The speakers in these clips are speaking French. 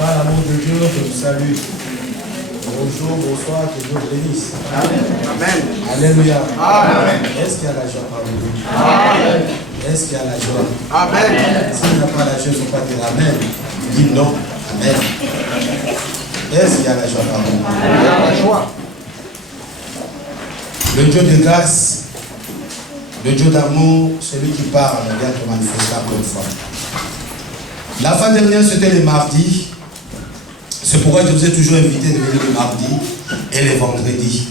Par l'amour de Dieu, je vous salue. Bonjour, bonsoir, que Dieu vous bénisse. Amen. Alléluia. Amen. Est-ce qu'il y a la joie parmi nous? Amen. Est-ce qu'il y a la joie? Amen. S'il n'y a pas la joie, il ne faut pas dire Amen. Dis non. Amen. Est-ce qu'il y a la joie parmi nous? Il y a la joie. Le Dieu de grâce, le Dieu d'amour, celui qui parle, vient te manifester encore une fois. La fin dernière, c'était le mardi. C'est pourquoi je vous ai toujours invité de venir le mardi et le vendredi.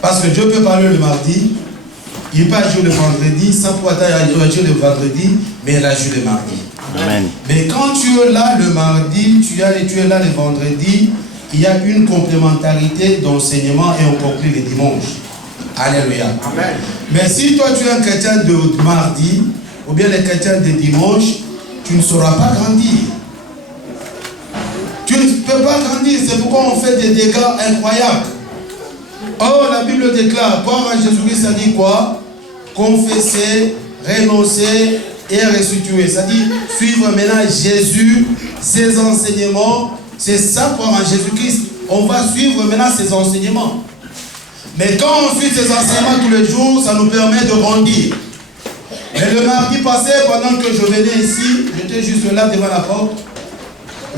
Parce que Dieu peut parler le mardi, il peut agir le vendredi, sans pouvoir agir le vendredi, mais il agit le mardi. Amen. Mais quand tu es là le mardi, tu es là le vendredi, il y a une complémentarité d'enseignement et on conclut le dimanche. Alléluia. Amen. Mais si toi tu es un chrétien de mardi, ou bien un chrétien de dimanche, tu ne sauras pas grandir. Tu ne peux pas grandir, c'est pourquoi on fait des dégâts incroyables. Or, la Bible déclare, croire en Jésus-Christ, ça dit quoi? Confesser, renoncer et restituer. Ça dit suivre maintenant Jésus, ses enseignements. C'est ça, croire en Jésus-Christ. On va suivre maintenant ses enseignements. Mais quand on suit ses enseignements tous les jours, ça nous permet de grandir. Et le mardi passé, pendant que je venais ici, j'étais juste là devant la porte.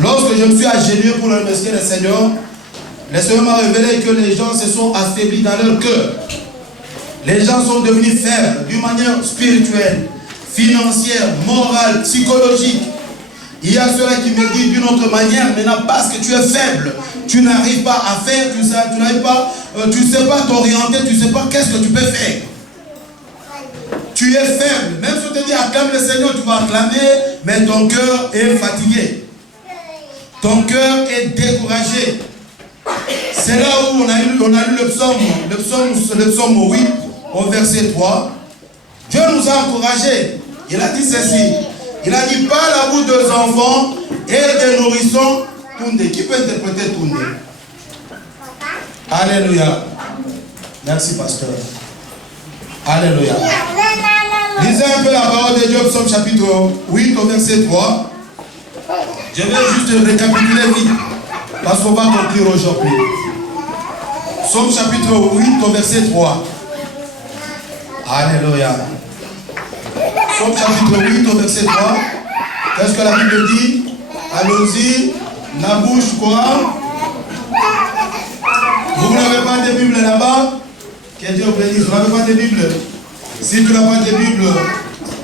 Lorsque je me suis agenouillé pour remercier le Seigneur m'a révélé que les gens se sont affaiblis dans leur cœur. Les gens sont devenus faibles d'une manière spirituelle, financière, morale, psychologique. Il y a ceux-là qui me disent d'une autre manière, maintenant parce que tu es faible, tu n'arrives pas à faire, tu ne sais pas t'orienter, tu ne sais pas qu'est-ce que tu peux faire. Tu es faible. Même si on te dit acclame le Seigneur, tu vas acclamer, mais ton cœur est fatigué. Ton cœur est découragé. C'est là où on a lu le psaume 8, au verset 3. Dieu nous a encouragés. Il a dit ceci. Il a dit, parle à vous deux enfants et des nourrissons. Toundé. Qui peut interpréter Toundé? Alléluia. Merci, pasteur. Alléluia. Lisez un peu la parole de Dieu, psaume chapitre 8, au verset 3. Je vais juste récapituler vite, parce qu'on va conclure aujourd'hui. Psaume chapitre 8, au verset 3. Alléluia. Psaume chapitre 8, au verset 3. Qu'est-ce que la Bible dit? Allons-y. La bouche quoi? Vous n'avez pas de Bible là-bas? Que Dieu vous bénisse. Vous n'avez pas de Bible? Si tu n'as pas de Bible,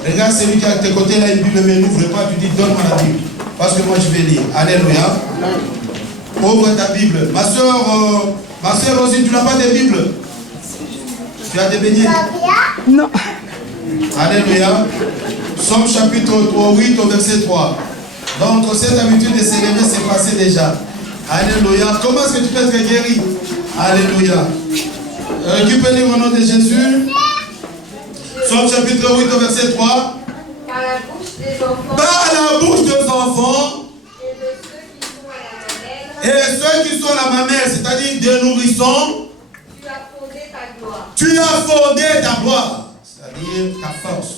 regarde celui qui est à tes côtés là, une Bible, mais n'ouvre pas, tu dis donne-moi la Bible. Parce que moi je vais lire. Alléluia. Ouvre ta Bible. Ma soeur aussi, tu n'as pas de Bible? Tu as des beignets? Non. Alléluia. Psaume chapitre 8 au verset 3. Donc cette habitude de s'élever s'est passée déjà. Alléluia. Comment est-ce que tu peux être guéri? Alléluia. Récupérez au nom de Jésus. Psaume chapitre 8 au verset 3. Par la bouche des enfants et ceux qui sont à la mamelle, c'est-à-dire des nourrissons, tu as fondé ta gloire, c'est-à-dire ta force,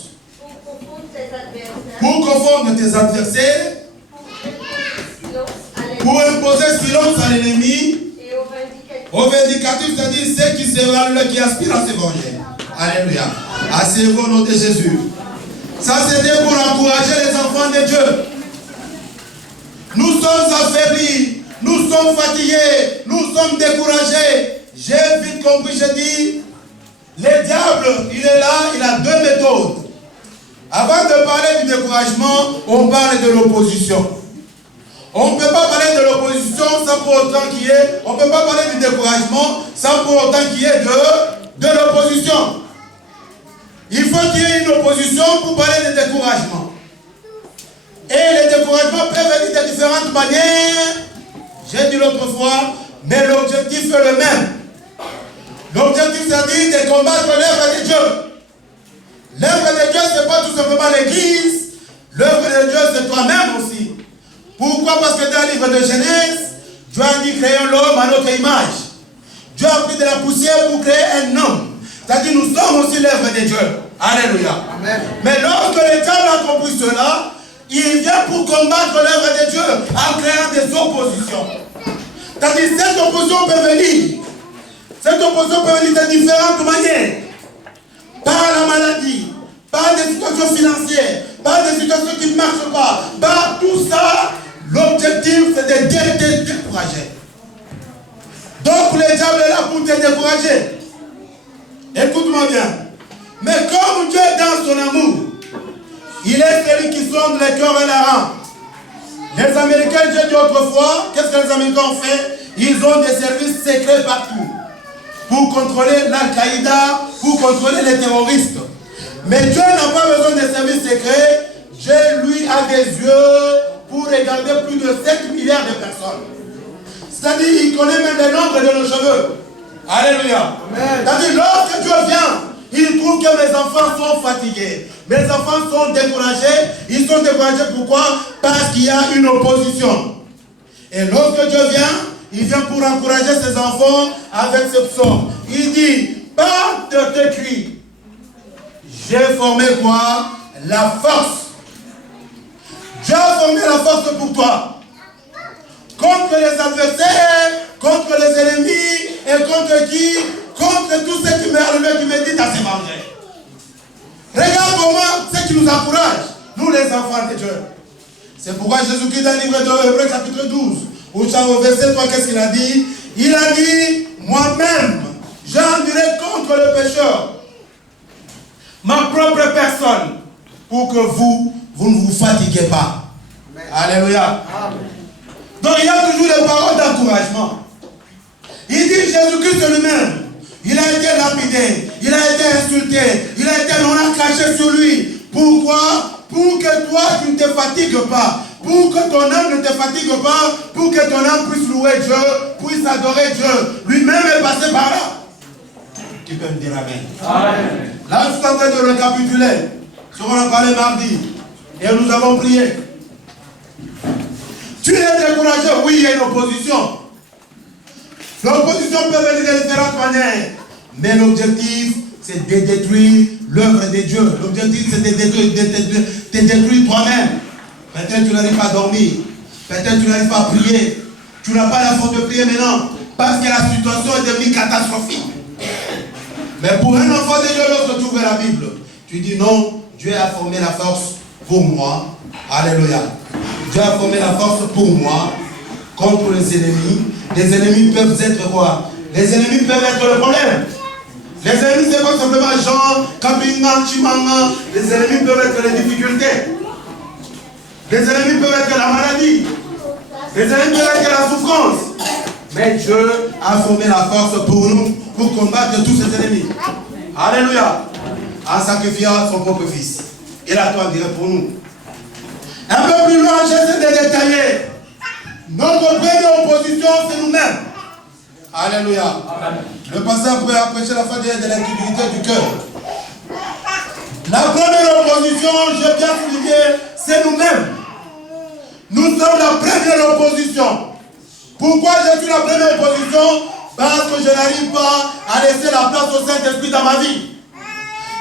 pour confondre tes adversaires, pour imposer silence à l'ennemi, au vindicatif, c'est-à-dire ceux qui s'évaluent, qui aspirent à se venger. Alléluia. Asseyez-vous au nom de Jésus. Ça, c'était pour encourager les enfants de Dieu. Nous sommes affaiblis, nous sommes fatigués, nous sommes découragés. J'ai vite compris, j'ai dit, le diable, il est là, il a deux méthodes. Avant de parler du découragement, on parle de l'opposition. On ne peut pas parler de l'opposition sans pour autant qu'il y ait, on ne peut pas parler du découragement sans pour autant qu'il y ait de l'opposition. Il faut qu'il y ait une opposition pour parler de découragement. Et les découragements peuvent venir de différentes manières. J'ai dit l'autre fois, mais l'objectif est le même. L'objectif, c'est de combattre l'œuvre de Dieu. L'œuvre de Dieu, ce n'est pas tout simplement l'église. L'œuvre de Dieu, c'est toi-même aussi. Pourquoi? Parce que dans le livre de Genèse, Dieu a dit créer l'homme à notre image. Dieu a pris de la poussière pour créer un homme. C'est-à-dire nous sommes aussi l'œuvre de Dieu. Alléluia. Amen. Mais lorsque le diable a compris cela, il vient pour combattre l'œuvre de Dieu. C'est-à-dire, cette opposition peut venir. Cette opposition peut venir de différentes manières. Par la maladie, par des situations financières, par des situations qui ne marchent pas, par tout ça, l'objectif c'est de te décourager. Donc le diable est là pour te décourager. Écoute-moi bien. Mais comme Dieu est dans son amour, il est celui qui sonde les cœurs et la rend. Les Américains, Dieu dit autrefois, qu'est-ce que les Américains ont fait? Ils ont des services secrets partout. Pour contrôler l'Al-Qaïda, pour contrôler les terroristes. Mais Dieu n'a pas besoin de services secrets. Dieu, lui, a des yeux pour regarder plus de 7 milliards de personnes. C'est-à-dire, il connaît même le nombre de nos cheveux. Alléluia. C'est-à-dire, lorsque Dieu vient, il trouve que mes enfants sont fatigués. Mes enfants sont découragés. Ils sont découragés pourquoi? Parce qu'il y a une opposition. Et lorsque Dieu vient, il vient pour encourager ses enfants avec ce psaume. Il dit, par de tes cris, j'ai formé quoi? La force. Dieu a formé la force pour toi. Contre les adversaires, contre les ennemis, et contre qui? Contre tous ceux qui me méditent à se venger. Regarde comment ce qui nous encourage, nous les enfants de Dieu. C'est pourquoi Jésus-Christ dans le livre de Hébreux chapitre 12, au verset 3, qu'est-ce qu'il a dit? Il a dit, moi-même, j'endurerai contre le pécheur ma propre personne, pour que vous ne vous fatiguez pas. Amen. Alléluia. Amen. Donc il y a toujours des paroles d'encouragement. Il dit Jésus-Christ lui-même, il a été lapidé, il a été insulté, il a été, on a craché sur lui. Pourquoi? Pour que toi tu ne te fatigues pas, pour que ton âme ne te fatigue pas, pour que ton âme puisse louer Dieu, puisse adorer Dieu. Lui-même est passé par là. Tu peux me dire Amen. Amen. Là, je suis en train de récapituler ce qu'on a parlé mardi. Et nous avons prié. Tu es découragé, oui, il y a une opposition. L'opposition peut venir de différentes manières. Mais l'objectif, c'est de détruire l'œuvre de Dieu. L'objectif, c'est de détruire toi-même. Peut-être tu n'arrives pas à dormir. Peut-être tu n'arrives pas à prier. Tu n'as pas la force de prier maintenant. Parce que la situation est devenue catastrophique. Mais pour un enfant de Dieu, lorsque tu ouvres la Bible, tu dis non, Dieu a formé la force pour moi. Alléluia. Dieu a formé la force pour moi contre les ennemis. Les ennemis peuvent être quoi? Les ennemis peuvent être le problème. Les ennemis, c'est pas simplement Jean, Kabinga, Chimanga. Les ennemis peuvent être les difficultés. Les ennemis peuvent être la maladie. Les ennemis peuvent être la souffrance. Mais Dieu a formé la force pour nous, pour combattre tous ces ennemis. Alléluia. En sacrifiant son propre fils. Il a tout à dire pour nous. Un peu plus loin, j'essaie de détailler. Notre première opposition, c'est nous-mêmes. Alléluia. Amen. Le pasteur peut approcher la fin de l'intégrité du cœur. La première opposition, j'ai bien souligné, c'est nous-mêmes. Nous sommes la première opposition. Pourquoi je suis la première opposition? Parce que je n'arrive pas à laisser la place au Saint-Esprit dans ma vie.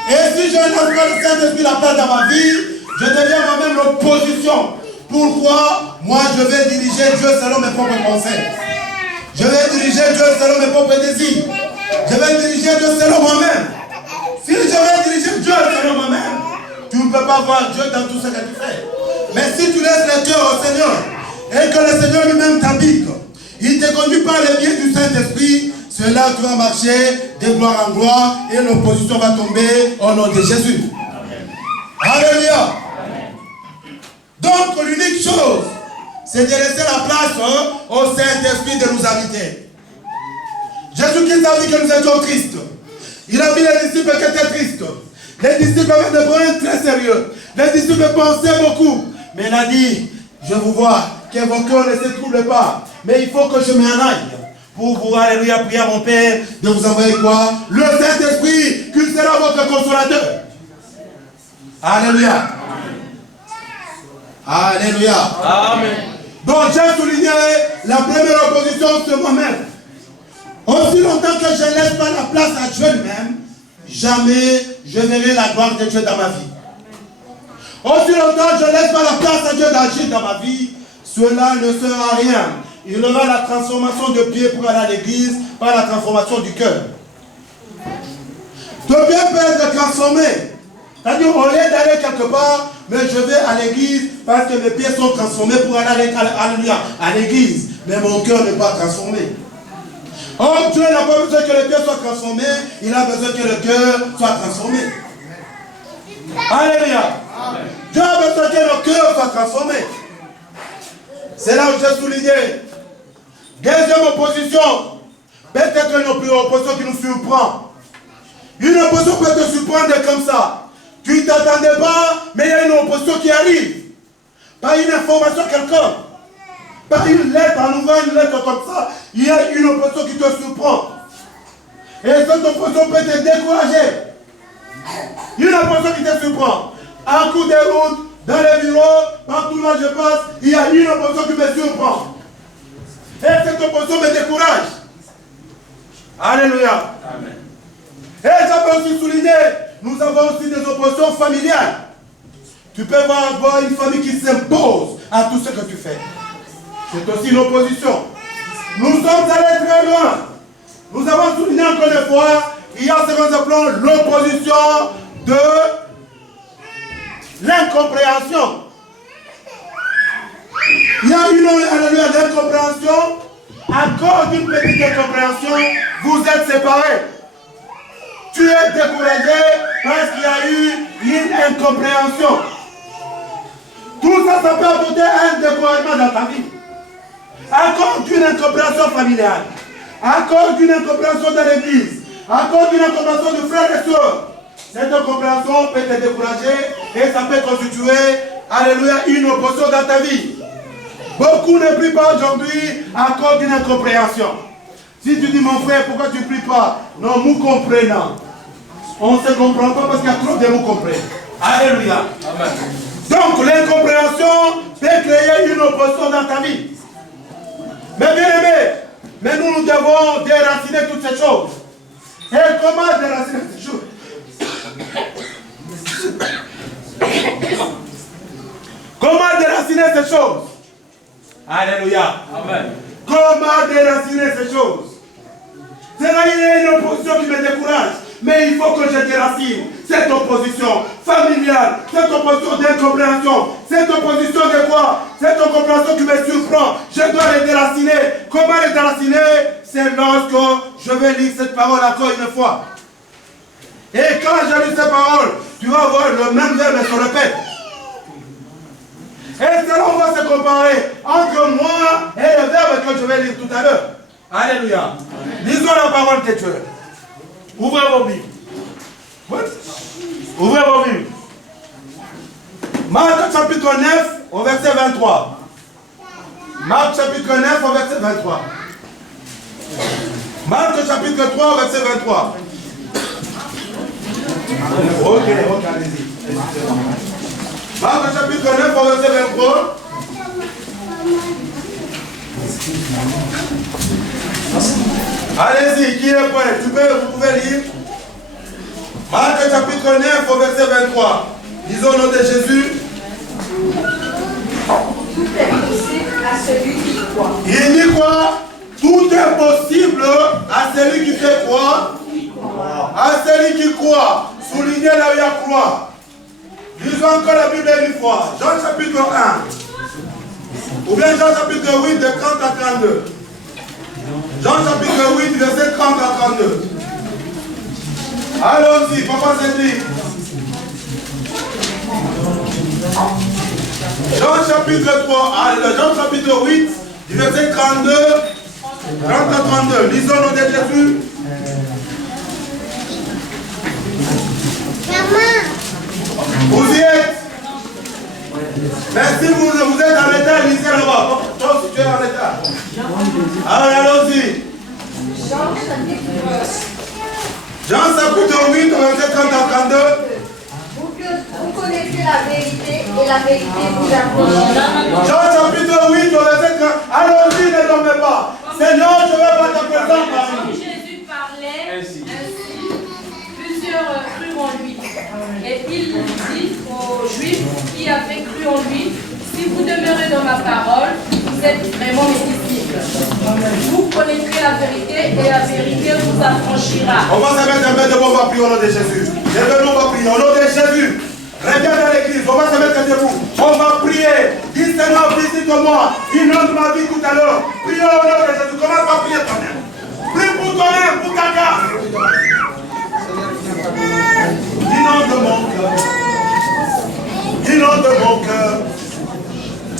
Et si je ne laisse pas le Saint-Esprit la place dans ma vie, je deviens moi-même l'opposition. Pourquoi? Moi, je vais diriger Dieu selon mes propres pensées. Je vais diriger Dieu selon mes propres désirs. Je vais diriger Dieu selon moi-même. Si je vais diriger Dieu selon moi-même, tu ne peux pas voir Dieu dans tout ce que tu fais. Mais si tu laisses le cœur au Seigneur et que le Seigneur lui-même t'habite, il te conduit par le biais du Saint-Esprit, c'est là que tu vas marcher de gloire en gloire et l'opposition va tomber au nom de Jésus. Amen. Alléluia. Donc l'unique chose, c'est de laisser la place au Saint-Esprit de nous habiter. Jésus-Christ a dit que nous étions tristes. Il a mis les disciples qui étaient tristes. Les disciples avaient des problèmes très sérieux. Les disciples pensaient beaucoup. Mais il a dit, je vous vois, que vos cœurs ne se troublent pas. Mais il faut que je m'en aille. Pour vous, alléluia, prier à mon Père, de vous envoyer quoi? Le Saint-Esprit, qui sera votre consolateur. Alléluia. Alléluia. Amen. Donc j'ai souligné la première opposition sur moi-même. Aussi longtemps que je ne laisse pas la place à Dieu lui-même, jamais je verrai la gloire de Dieu dans ma vie. Aussi longtemps que je ne laisse pas la place à Dieu d'agir dans ma vie, cela ne sert à rien. il y aura la transformation de pied pour aller à l'église par la transformation du cœur. Ton pied peut être transformé. C'est-à-dire, au lieu d'aller quelque part, mais je vais à l'église parce que mes pieds sont transformés pour aller à l'église. Mais mon cœur n'est pas transformé. Oh, Dieu n'a pas besoin que le cœur soit transformé, il a besoin que le cœur soit transformé. Alléluia. Dieu a besoin que le cœur soit transformé. C'est là où j'ai souligné. Deuxième opposition. Peut-être une opposition qui nous surprend. Une opposition peut te surprendre comme ça. Tu ne t'attendais pas, mais il y a une opposition qui arrive. Par une information quelconque. Par une lettre, en ouvrant une lettre comme ça, il y a une opposition qui te surprend. Et cette opposition peut te décourager. Une opposition qui te surprend. En cours de route, dans les bureaux, partout là je passe, il y a une opposition qui me surprend. Et cette opposition me décourage. Alléluia. Amen. Et j'avais aussi souligné, nous avons aussi des oppositions familiales. Tu peux avoir une famille qui s'impose à tout ce que tu fais. C'est aussi une opposition. Nous sommes allés très loin. Nous avons souligné encore une fois, il y a ce que nous appelons l'opposition de l'incompréhension. Il y a une incompréhension. À cause d'une petite incompréhension, vous êtes séparés. Tu es découragé parce qu'il y a eu une incompréhension. Tout ça, ça peut apporter un découragement dans ta vie. À cause d'une incompréhension familiale, à cause d'une incompréhension de l'église, à cause d'une incompréhension de frères et sœurs. Cette incompréhension peut te décourager et ça peut constituer, alléluia, une opposition dans ta vie. Beaucoup ne prient pas aujourd'hui à cause d'une incompréhension. Si tu dis, mon frère, pourquoi tu ne pries pas? Non, nous comprenons. On ne se comprend pas parce qu'il y a trop de nous comprennent. Alléluia. Amen. Donc, l'incompréhension peut créer une opposition dans ta vie. Mais bien aimé, mais nous devons déraciner toutes ces choses. Et comment déraciner ces choses? Comment déraciner ces choses? Alléluia. Amen. Comment déraciner ces choses? C'est là qu'il y a une opposition qui me décourage. Mais il faut que je déracine cette opposition familiale, cette opposition d'incompréhension, cette opposition de quoi? Cette incompréhension qui me surprend. Je dois les déraciner. Comment les déraciner? C'est lorsque je vais lire cette parole encore une fois. Et quand je lis cette parole, tu vas voir le même verbe se répète. Et c'est là on va se comparer entre moi et le verbe que je vais lire tout à l'heure. Alléluia. Lisons la parole de Dieu. Ouvrez vos Bibles. Ouvrez vos Bibles. Marc chapitre 9 au verset 23. Marc chapitre 9 au verset 23. Marc chapitre 3 au verset 23. Ok, allez-y. Marc chapitre 9 au verset 23. Allez-y, qui est prêt? Vous pouvez lire. Marc chapitre 9 au verset 23. Disons au nom de Jésus. Tout est possible à celui qui croit. Il dit quoi? Tout est possible à celui qui fait quoi? À celui qui croit. Soulignez là où il y a croix. Lisons encore la Bible une fois. Jean chapitre 1. Ou bien Jean chapitre 8 de 30 à 32. Jean chapitre 8 verset 30 à 32. Allons-y, papa s'est dit. Jean chapitre 3, Jean chapitre 8, du verset 32, 30 à 32. Lisons le nom de Jésus. Vous y êtes? Merci, vous êtes en retard, lisez là-bas. Toi aussi tu es en retard. Allons-y. Jean chapitre 8, verset 30 à 32. Vous connaissez la vérité et la vérité vous affranchira. Jean chapitre 8, verset 30. Allons-y, ne dormez pas. Seigneur, je vais pas te présenter parmi nous. Jésus parlait ainsi, plusieurs crurent en lui. Et il dit aux Juifs qui avaient cru en lui, si vous demeurez dans ma parole, vous êtes vraiment mes disciples. Vous connaîtrez la vérité et la vérité vous affranchira. On va se mettre un peu debout, on va prier au nom de Jésus. Lève-nous, on va prier au nom de Jésus. Reviens dans l'église, on va se mettre debout. On va prier. Dis Seigneur, visite-moi. Inonde ma vie tout à l'heure. Prie au nom de Jésus. Commence à prier toi-même. Prie pour toi-même, pour ta grâce. Inonde mon cœur. Inonde mon cœur.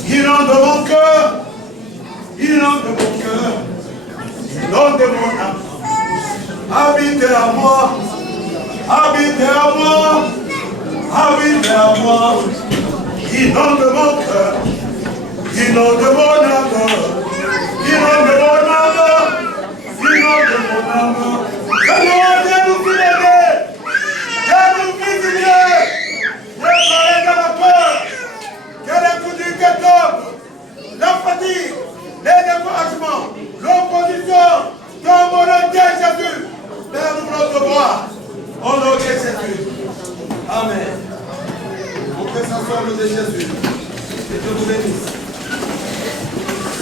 Inonde mon cœur. Inonde mon cœur. Inonde mon âme. Habite à moi. Habite à moi. Habite à moi. Inonde mon cœur. Inonde mon âme. Inonde mon âme. Inonde mon âme. Seigneur, viens nous visiter. Viens nous visiter. Viens parler dans la peur. Que les coups du tombe. La fatigue. Les découragements. L'opposition. Dans mon nom de Jésus. Père, nous notre droit. Au nom de Jésus. Amen. On fait s'asseoir au nom de Jésus. Que Dieu vous bénisse.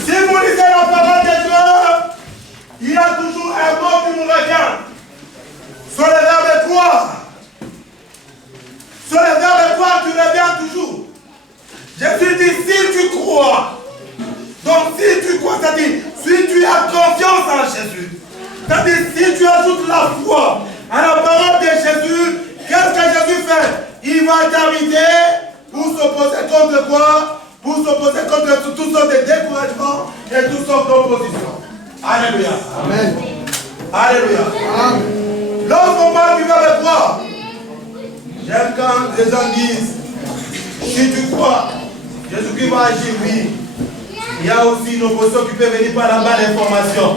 Si vous lisez la parole de Dieu, il y a toujours un mot qui nous revient. Sur le verbe croire. Sur le verbe croire, tu reviens toujours. Jésus dit, si tu crois. Donc si tu crois, c'est-à-dire, si tu as confiance en Jésus. C'est-à-dire, si tu ajoutes la foi à la parole de Jésus, qu'est-ce que Jésus fait? Il va t'habiter pour s'opposer contre quoi? Pour s'opposer contre toutes sortes de découragements et toutes sortes d'oppositions. Alléluia. Amen. Alléluia. Amen. Lorsqu'on parle du verbe croire, j'aime quand les gens disent, si tu crois, Jésus-Christ va agir, oui. Il y a aussi une opposition qui peut venir par la malinformation.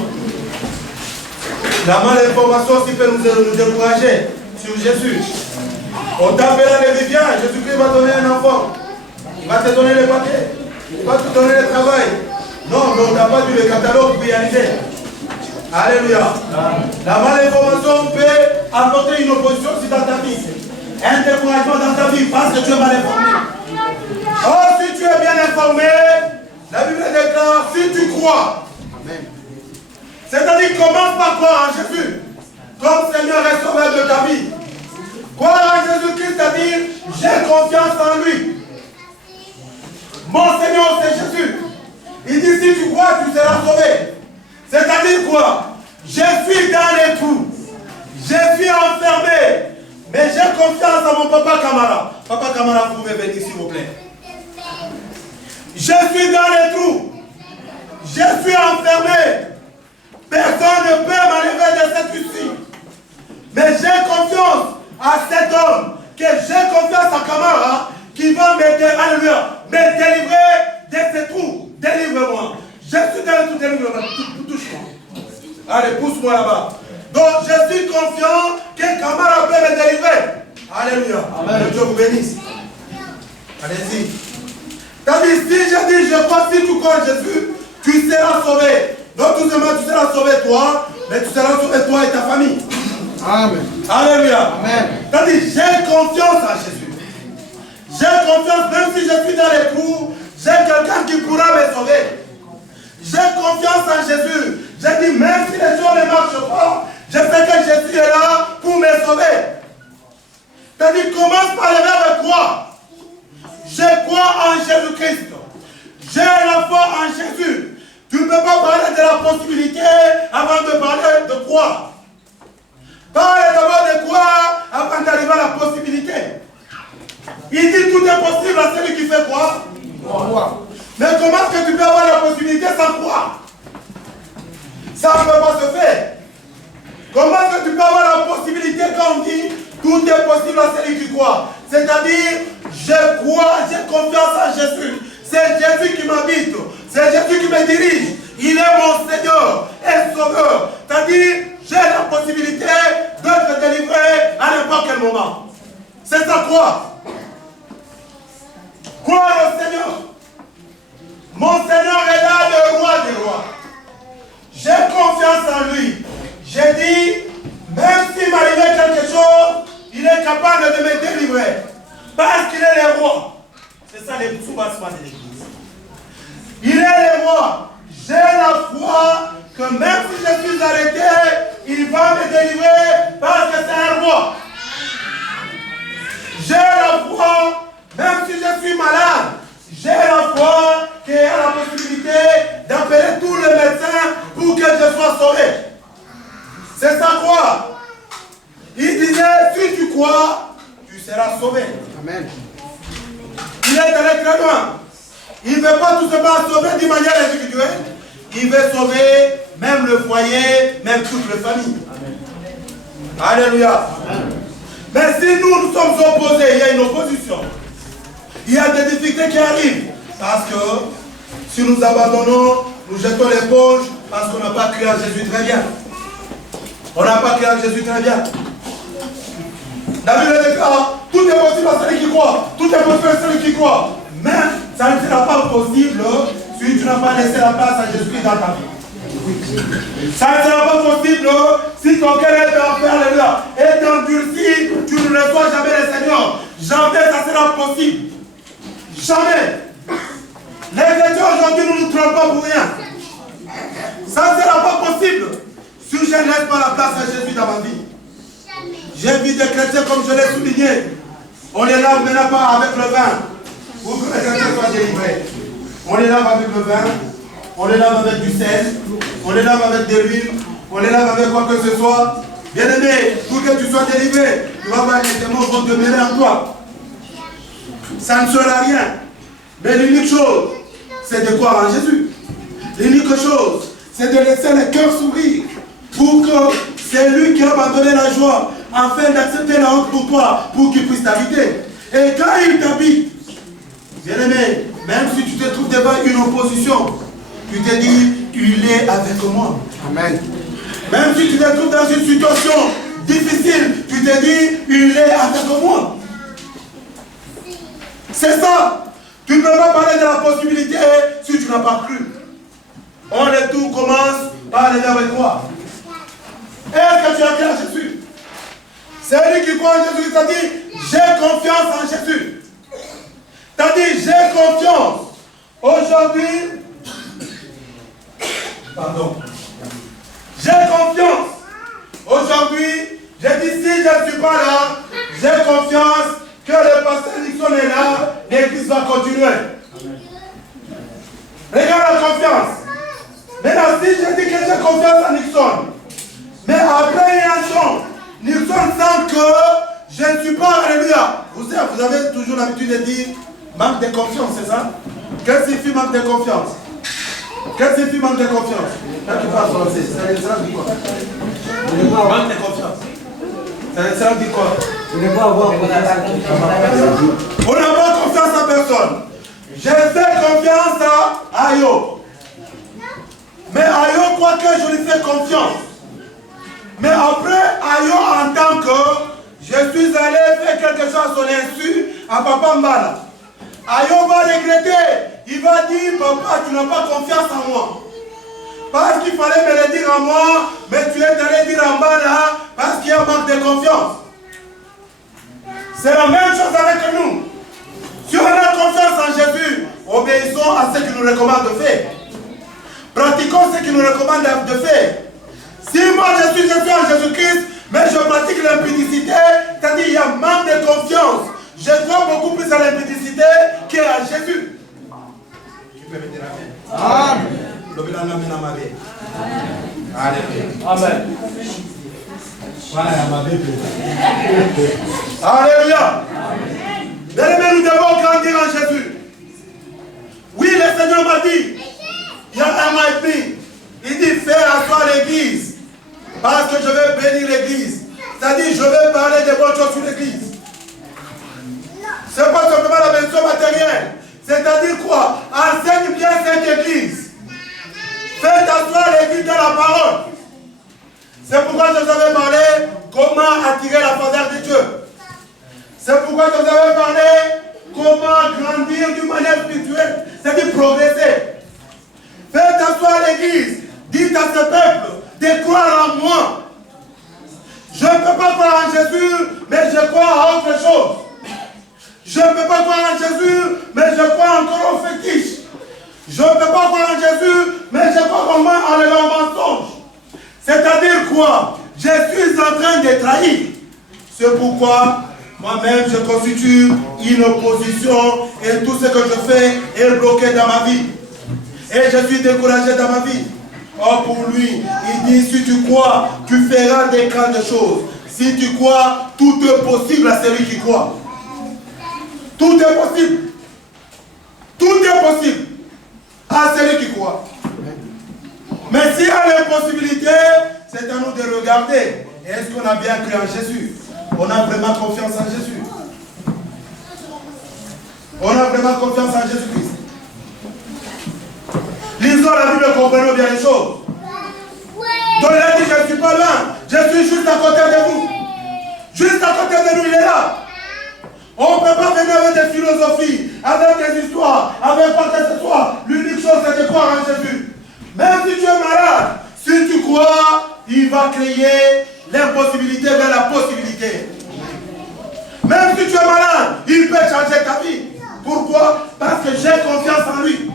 La malinformation aussi peut nous décourager sur Jésus. On t'appellera les viviens, Jésus-Christ va donner un enfant. Il va te donner les papiers. Il va te donner le travail. Non, mais on n'a pas vu le catalogue pour y arriver. Alléluia. La malinformation peut apporter une opposition aussi dans ta vie. Un découragement dans ta vie parce que tu es mal informé. Or, si tu es bien informé, la Bible déclare, si tu crois, c'est-à-dire commence par croire en Jésus, comme Seigneur et Sauveur de ta vie. Croire en Jésus-Christ, c'est-à-dire, j'ai confiance en lui. Mon Seigneur, c'est Jésus. Il dit, si tu crois, tu seras sauvé. C'est-à-dire quoi? Je suis dans les trous. Je suis enfermé. Mais j'ai confiance en mon papa Camara. Papa Camara, vous pouvez venir, s'il vous plaît. Je suis dans les trous. Je suis enfermé. Personne ne peut m'enlever de cette issue. Mais j'ai confiance à cet homme, que j'ai confiance à Camara, qui va me délivrer de ces trous. Délivre-moi. Je suis dans les trous, délivre-moi. Touche-moi. Allez, pousse-moi là-bas. Donc, je suis confiant que Camara peut me délivrer. Alléluia. Amen. Que Dieu vous bénisse. Allez-y. C'est-à-dire, si je dis, je crois, si tu crois en Jésus, tu seras sauvé. Non tout simplement, tu seras sauvé toi, mais tu seras sauvé toi et ta famille. Amen. Alléluia. Amen. C'est-à-dire, j'ai confiance en Jésus. J'ai confiance, même si je suis dans les trous, j'ai quelqu'un qui pourra me sauver. J'ai confiance en Jésus. J'ai dit, même si les choses ne marchent pas, je sais que Jésus est là pour me sauver. C'est-à-dire, commence par le verbe croire. Je crois en Jésus-Christ. J'ai la foi en Jésus. Tu ne peux pas parler de la possibilité avant de parler de croire. Parle d'abord de croire avant d'arriver à la possibilité. Il dit tout est possible à celui qui fait croire. Mais comment est-ce que tu peux avoir la possibilité sans croire? Ça ne peut pas se faire. Comment est-ce que tu peux avoir la possibilité quand on dit tout est possible à celui qui croit? C'est-à-dire, je crois, j'ai confiance en Jésus. C'est Jésus qui m'habite. C'est Jésus qui me dirige. Il est mon Seigneur et Sauveur. C'est-à-dire, j'ai la possibilité d'être délivré à n'importe quel moment. C'est ça croire. Croire au Seigneur. Mon Seigneur est là, le roi des rois. J'ai confiance en lui. J'ai dit, même s'il m'arrivait quelque chose, il est capable de me délivrer. Parce qu'il est le roi. C'est ça les sous-bassements de l'église. Il est le roi. J'ai la foi que même si je suis arrêté, il va me délivrer parce que c'est un roi. J'ai la foi, même si je suis malade, j'ai la foi qu'il y a la possibilité d'appeler tous les médecins pour que je sois sauvé. C'est sa foi. Il disait, si tu crois, tu seras sauvé. Amen. Il est allé très loin. Il ne veut pas tout simplement sauver d'une manière individuelle. Il veut sauver même le foyer, même toute la famille. Amen. Alléluia. Amen. Mais si nous sommes opposés, il y a une opposition. Il y a des difficultés qui arrivent. Parce que si nous abandonnons, nous jetons l'éponge parce qu'on n'a pas cru en Jésus très bien. On n'a pas cru en Jésus très bien. La Bible déclare, tout est possible à celui qui croit. Tout est possible à celui qui croit. Mais ça ne sera pas possible si tu n'as pas laissé la place à Jésus-Christ dans ta vie. Ça ne sera pas possible si ton cœur est enfer, alléluia, est endurci, tu ne reçois jamais le Seigneur. Jamais ça sera possible. Jamais. Les chrétiens aujourd'hui ne nous trompent pas pour rien. Ça ne sera pas possible si je ne laisse pas la place à Jésus dans ma vie. J'ai vu des chrétiens, comme je l'ai souligné, on les lave maintenant pas avec le vin pour que les chrétiens soient délivrés. On les lave avec le vin, on les lave avec du sel, on les lave avec de l'huile, on les lave avec quoi que ce soit. Bien aimé, pour que tu sois délivré, tu vas voir les démons vont demeurer en toi. Ça ne sera rien. Mais l'unique chose, c'est de croire en Jésus. L'unique chose, c'est de laisser le cœur s'ouvrir pour que c'est lui qui a abandonné la joie afin d'accepter la honte pour toi, pour qu'il puisse t'habiter. Et quand il t'habite, bien aimé, même si tu te trouves devant une opposition, tu te dis, il est avec moi. Amen. Même si tu te trouves dans une situation difficile, tu te dis, il est avec moi. C'est ça. Tu ne peux pas parler de la possibilité si tu n'as pas cru. On est tout commence par aller avec toi. Est-ce que tu as cru en Jésus? C'est lui qui croit en Jésus, t'a dit, j'ai confiance en Jésus. T'as dit, j'ai confiance. Aujourd'hui, pardon. J'ai confiance. Aujourd'hui, j'ai dit, si je ne suis pas là, j'ai confiance que le pasteur Nixon est là, l'église va continuer. Amen. Regarde la confiance. Maintenant, si je dis que j'ai confiance en Nixon, mais après un son, Nixon sent que je ne suis pas, alléluia. Vous avez toujours l'habitude de dire manque de confiance, c'est ça? Qu'est-ce qui fait manque de confiance? Qu'est-ce qui fait manque de confiance? Quand tu parles français, ça dit quoi? Manque de confiance. Ça dit quoi? On n'a pas confiance en personne. J'ai fait confiance à Ayo. Mais Ayo croit que je lui fais confiance. Mais après, Ayo entend que je suis allé faire quelque chose à son insu à Papa Mbala. Ayo va regretter. Il va dire, papa, tu n'as pas confiance en moi. Parce qu'il fallait me le dire à moi, mais tu es allé dire à Mbala parce qu'il y a manque de confiance. C'est la même chose avec nous. Si on a confiance en Jésus, obéissons à ce qu'il nous recommande de faire. Pratiquons ce qu'il nous recommande de faire. Si moi je suis en Jésus-Christ, mais je pratique l'impudicité, c'est-à-dire il y a manque de confiance. Je crois beaucoup plus à l'impudicité qu'à Jésus. Tu peux mettre la main. Amen. Amen. Alléluia. Bien-aimés, nous devons grandir en Jésus. Oui, le Seigneur m'a dit, il y a un mois et demi, il dit, fais asseoir l'église, parce que je vais bénir l'église. C'est-à-dire, je vais parler des bonnes choses sur l'église. Ce n'est pas simplement la bénédiction matérielle. C'est-à-dire quoi? Enseigne bien cette église. Fais asseoir l'église dans la parole. C'est pourquoi je vous avais parlé comment attirer la faveur de Dieu. C'est pourquoi je vous avais parlé comment grandir d'une manière spirituelle, c'est-à-dire progresser. Faites asseoir l'église, dites à ce peuple de croire en moi. Je ne peux pas croire en Jésus, mais je crois à autre chose. Je ne peux pas croire en Jésus, mais je crois encore au fétiche. Je ne peux pas croire en Jésus, mais je crois vraiment à leur mensonge. C'est-à-dire quoi? Je suis en train de trahir. C'est pourquoi moi-même je constitue une opposition et tout ce que je fais est bloqué dans ma vie. Et je suis découragé dans ma vie. Or pour lui, il dit, si tu crois, tu feras des grandes choses. Si tu crois, tout est possible à celui qui croit. Tout est possible. Tout est possible à celui qui croit. Mais s'il y a l'impossibilité, c'est à nous de regarder. Est-ce qu'on a bien cru en Jésus? On a vraiment confiance en Jésus? On a vraiment confiance en Jésus-Christ? Lisons la Bible, comprenons bien les choses. Donc il a dit, je ne suis pas loin, je suis juste à côté de vous. Juste à côté de nous, il est là. On ne peut pas venir avec des philosophies, avec des histoires, avec quoi que ce soit. L'unique chose, c'est de croire en Jésus. Même si tu es malade, si tu crois, il va créer l'impossibilité vers la possibilité. Même si tu es malade, il peut changer ta vie. Pourquoi? Parce que j'ai confiance en lui.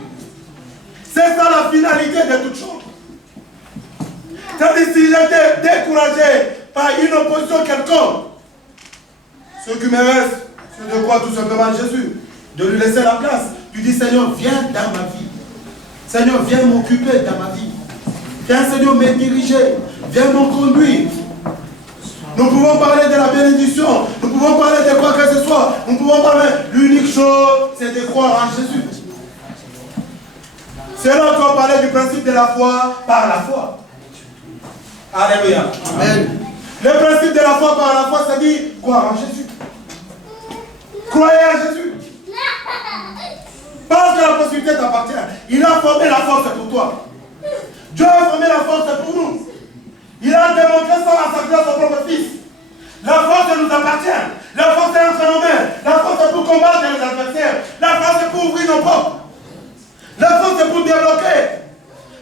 C'est ça la finalité de toute chose. C'est-à-dire, si j'étais découragé par une opposition quelconque, ce qui me reste, c'est de croire tout simplement en Jésus, de lui laisser la place. Tu dis, Seigneur, viens dans ma vie. Seigneur, viens m'occuper dans ma vie. Viens, Seigneur, me diriger. Viens me conduire. Nous pouvons parler de la bénédiction. Nous pouvons parler de quoi que ce soit. Nous pouvons parler. L'unique chose, c'est de croire en Jésus. C'est là qu'on parlait du principe de la foi par la foi. Alléluia. Amen. Le principe de la foi par la foi, c'est dire croire en Jésus. Croyez en Jésus. Parce que la possibilité t'appartient. Il a formé la force pour toi. Dieu a formé la force pour nous. Il a démontré ça à sa grâce au propre Fils. La force nous appartient. La force est entre nos mains. La force est pour combattre les adversaires. La force est pour ouvrir nos portes. La force est pour débloquer.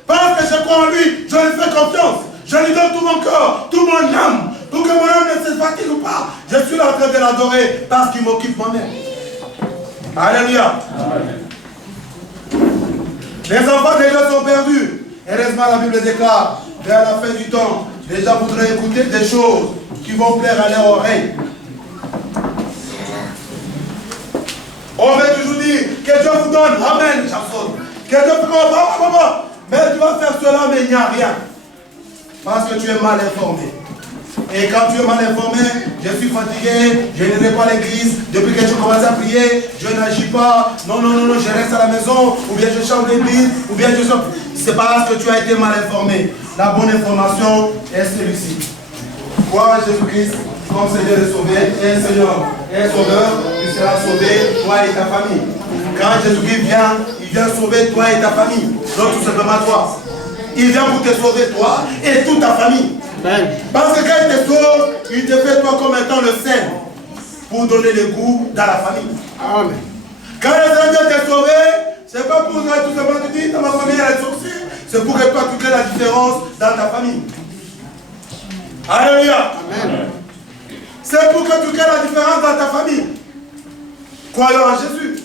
Parce que je crois en lui, je lui fais confiance. Je lui donne tout mon corps, tout mon âme. Pour que mon âme ne se fatigue ou pas. Je suis là en train de l'adorer parce qu'il m'occupe moi-même. Alléluia. Amen. Les enfants de Dieu sont perdus. Heureusement, la Bible déclare, vers la fin du temps, les gens voudraient écouter des choses qui vont plaire à leur oreille. On veut toujours dire que Dieu vous donne. Amen, Jason. Que Dieu vous donne. Mais tu vas faire cela, mais il n'y a rien. Parce que tu es mal informé. Et quand tu es mal informé, je suis fatigué, je n'irai pas à l'église, depuis que je commence à prier, je n'agis pas, non, je reste à la maison, ou bien je chante l'église, ou bien je chante. C'est parce que tu as été mal informé. La bonne information est celui-ci. Crois en Jésus-Christ comme Seigneur et Sauveur, et Seigneur et Sauveur, tu seras sauvé, toi et ta famille. Quand Jésus-Christ vient, il vient sauver toi et ta famille. Donc tout simplement toi. Il vient pour te sauver toi et toute ta famille. Amen. Parce que quand il te sauve, il te fait toi comme étant le Saint pour donner le goût dans la famille. Amen. Quand le Seigneur t'a sauvé, c'est pas pour tout simplement te dire dans ma famille elle est sorcière. C'est pour que toi tu crées la différence dans ta famille. Alléluia. Amen. C'est pour que tu crées la différence dans ta famille. Croyons en Jésus.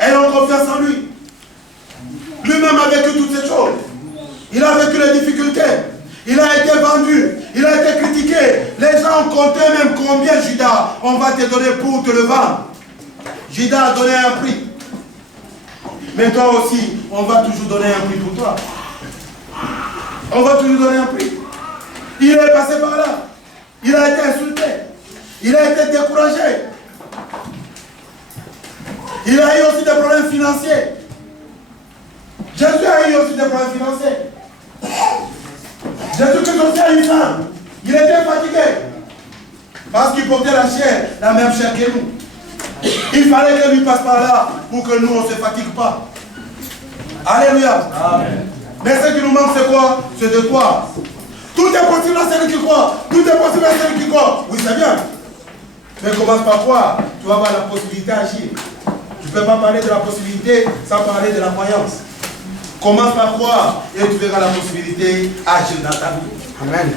Ayons confiance en lui. Lui-même a vécu toutes ces choses. Il a vécu les difficultés. Il a été vendu. Il a été critiqué. Les gens ont compté même combien Judas on va te donner pour te le vendre. Judas a donné un prix. Mais toi aussi, on va toujours donner un prix pour toi. On va toujours donner un prix. Il est passé par là. Il a été insulté. Il a été découragé. Il a eu aussi des problèmes financiers. Jésus a eu aussi des problèmes financiers. Jésus aussi a eu faim. Il était fatigué. Parce qu'il portait la chair, la même chair que nous. Il fallait que lui passe par là pour que nous on ne se fatigue pas. Alléluia. Amen. Mais ce qui nous manque c'est quoi? C'est de croire. Tout est possible à celui qui croit. Tout est possible à celui qui croit. Oui, c'est bien. Mais commence par croire. Tu vas avoir la possibilité d'agir. Tu ne peux pas parler de la possibilité sans parler de la croyance. Commence par croire et tu verras la possibilité d'agir dans ta vie. Amen.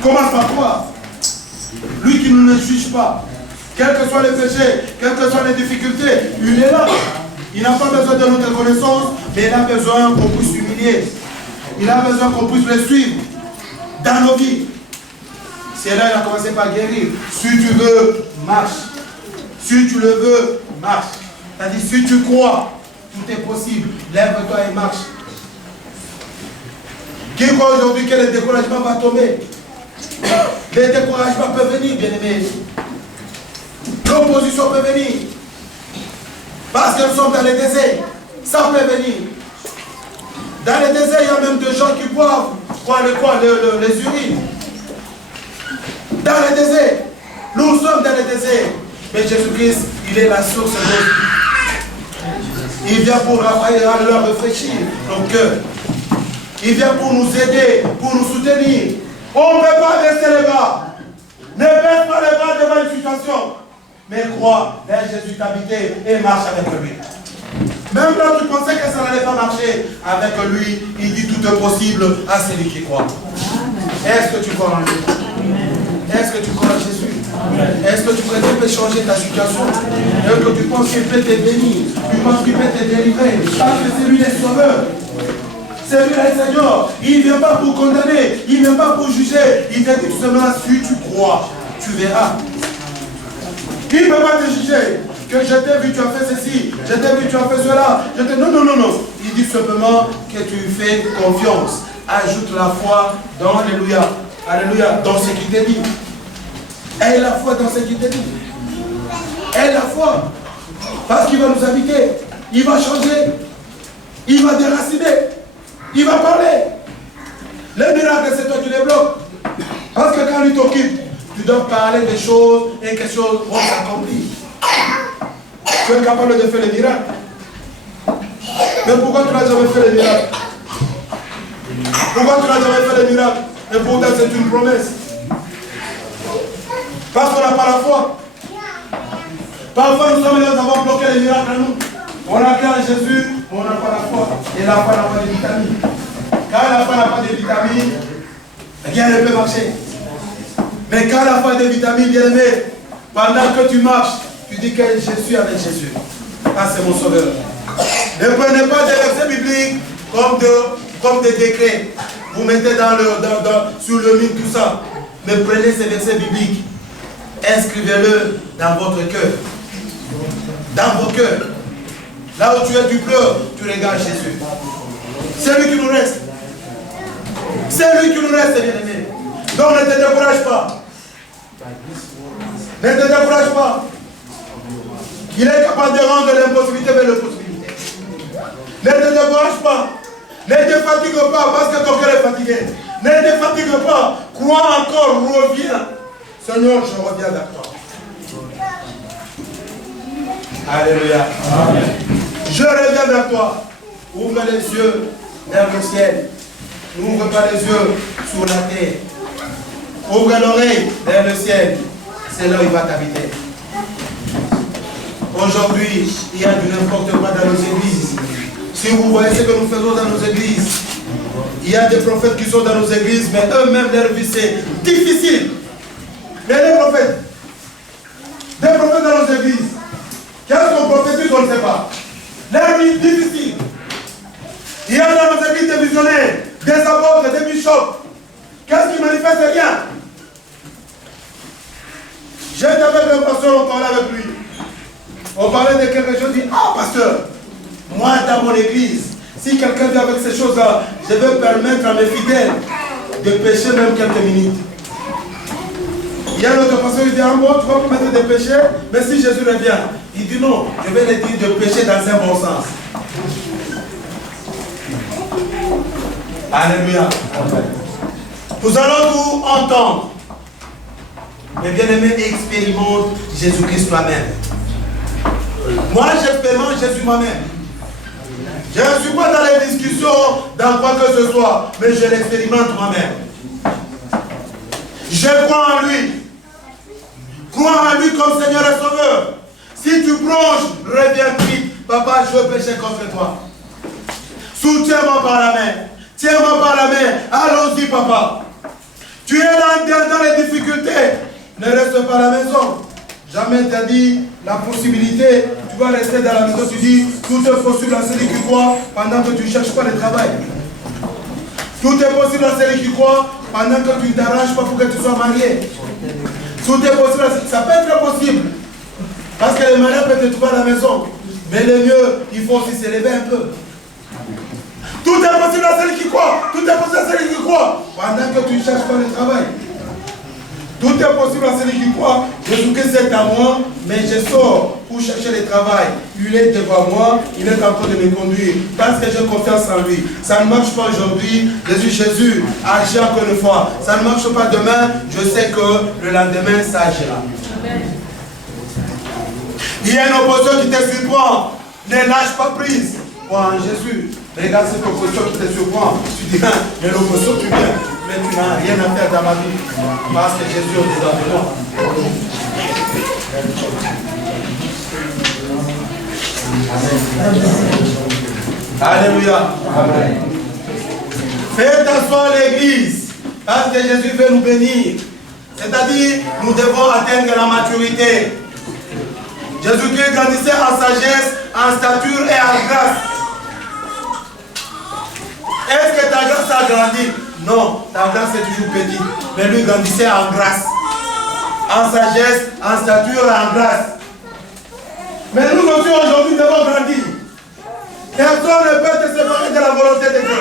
Commence par croire. Lui qui ne nous juge pas. Quels que soient les péchés, quelles que soient les difficultés, il est là. Il n'a pas besoin de notre connaissance, mais il a besoin qu'on puisse l'humilier. Il a besoin qu'on puisse le suivre. dans nos vies. C'est là qu'il a commencé par guérir. Si tu veux, marche. Si tu le veux, marche. C'est-à-dire, si tu crois, tout est possible. Lève-toi et marche. Qui croit aujourd'hui que le découragement va tomber? Les découragements peuvent venir, bien-aimés. L'opposition peut venir. Parce que nous sommes dans les déserts. Ça peut venir. Dans les déserts, il y a même des gens qui boivent les urines. Dans les déserts. Nous sommes dans les déserts. Mais Jésus-Christ, il est la source de notre vie. Il vient pour leur réfléchir nos cœurs. Il vient pour nous aider, pour nous soutenir. On ne peut pas baisser les bras. Ne baisse pas les bras devant une situation. Mais crois, laisse Jésus t'habiter et marche avec lui. Même là, tu pensais que ça n'allait pas marcher. Avec lui, il dit tout est possible à celui qui croit. Est-ce que tu crois en lui? Est-ce que tu crois en Jésus? Est-ce que tu crois qu'il peut changer ta situation? Est-ce que tu penses qu'il peut te bénir? Tu penses qu'il peut te délivrer? Parce que c'est lui le sauveur. C'est lui le Seigneur. Il ne vient pas pour condamner. Il ne vient pas pour juger. Il te dit tout simplement, si tu crois, tu verras. Il ne peut pas te juger. Que je t'ai vu, tu as fait ceci. Je t'ai vu, tu as fait cela. Non, non, non, non. Il dit simplement que tu fais confiance. Ajoute la foi dans Alléluia. Alléluia. Dans ce qu'il te dit. Aie la foi dans ce qu'il te dit. Aie la foi. Parce qu'il va nous habiter. Il va changer. Il va déraciner. Il va parler. Les miracles, c'est toi qui les bloques. Parce que quand il t'occupe, tu dois parler des choses et quelque chose vont s'accomplir. Tu es capable de faire les miracles. Mais pourquoi tu n'as jamais fait les miracles? Pourquoi tu n'as jamais fait les miracles? Et pourtant c'est une promesse. Parce qu'on n'a pas la foi. Parfois nous sommes là, nous avons bloqué les miracles à nous. On a cru en Jésus, mais on n'a pas la foi. Et la foi n'a pas de vitamines. Quand la foi n'a pas de vitamines, rien ne peut marcher. Mais quand la foi a des vitamines, bien aimé, pendant que tu marches, tu dis que je suis avec Jésus. Ah, c'est mon sauveur. Ne prenez pas des versets bibliques comme des décrets. Vous mettez sur le mur tout ça. Mais prenez ces versets bibliques. Inscrivez-le dans votre cœur. Dans vos cœurs. Là où tu es, tu pleures, tu regardes Jésus. C'est lui qui nous reste. C'est lui qui nous reste, bien aimé. Donc ne te décourage pas. Ne te décourage pas. Il est capable de rendre l'impossibilité vers l'impossibilité. Ne te décourage pas. Ne te fatigue pas parce que ton cœur est fatigué. Ne te fatigue pas. Crois encore, reviens. Seigneur, je reviens vers toi. Alléluia. Amen. Je reviens vers toi. Ouvre les yeux vers le ciel. N'ouvre pas les yeux sur la terre. Ouvre l'oreille vers le ciel. C'est là où il va t'habiter. Aujourd'hui, il y a du n'importe quoi dans nos églises. Si vous voyez ce que nous faisons dans nos églises, il y a des prophètes qui sont dans nos églises, mais eux-mêmes, leur vie, c'est difficile. Mais les prophètes, des prophètes dans nos églises, qu'est-ce qu'on prophétise, on ne sait pas. Leur vie difficile. Il y a dans nos églises des visionnaires, des apôtres, des bishops. Qu'est-ce qui manifeste? Rien. J'ai été avec un pasteur, on parlait avec lui. On parlait de quelque chose, il dit, ah pasteur, moi dans mon église, si quelqu'un vient avec ces choses-là, je vais permettre à mes fidèles de pécher même quelques minutes. Il y a l'autre pasteur qui dit, ah bon, tu vas permettre de pécher, mais si Jésus revient, il dit non, je vais les dire de pécher dans un bon sens. Alléluia. Nous allons tout entendre. Mais bien aimé, expérimente Jésus-Christ toi-même. Moi, j'expérimente Jésus moi-même. Je ne suis pas dans les discussions, dans quoi que ce soit, mais je l'expérimente moi-même. Je crois en lui. Crois en lui comme Seigneur et Sauveur. Si tu plonges, reviens vite. Papa, je veux pécher contre toi. Soutiens-moi par la main. Tiens-moi par la main. Allons-y, papa. Tu es dans les difficultés. Ne reste pas à la maison. Jamais t'as dit la possibilité. Tu vas rester dans la maison. Tu dis tout est possible à celui qui croit pendant que tu ne cherches pas le travail. Tout est possible à celui qui croit pendant que tu ne t'arranges pas pour que tu sois marié. Tout est possible, ça peut être possible. Parce que le mariage peut te trouver à la maison. Mais le mieux, il faut aussi s'élever un peu. Tout est possible à celui qui croit. Tout est possible à celui qui croit. Pendant que tu ne cherches pas le travail. Tout est possible à celui qui croit. Jésus-Christ est à moi, mais je sors pour chercher le travail. Il est devant moi, il est en train de me conduire. Parce que j'ai confiance en lui. Ça ne marche pas aujourd'hui. Jésus agit encore une fois. Ça ne marche pas demain. Je sais que le lendemain, ça agira. Il y a une opposition qui te surprend. Ne lâche pas prise. Crois en Jésus. Regarde cette opposition qui te surprend. Tu dis, mais l'opposition, tu viens. Mais tu n'as rien à faire dans ma vie. Parce que Jésus est dedans de moi. Alléluia. Amen. Faites asseoir l'église. Parce que Jésus veut nous bénir. C'est-à-dire, nous devons atteindre la maturité. Jésus-Christ grandissait en sagesse, en stature et en grâce. Est-ce que ta grâce a grandi? Non, ta grâce est toujours petite. Mais lui grandissait en grâce, en sagesse, en stature et en grâce. Mais nous aussi aujourd'hui devons grandir. Personne ne peut te séparer de la volonté de Dieu.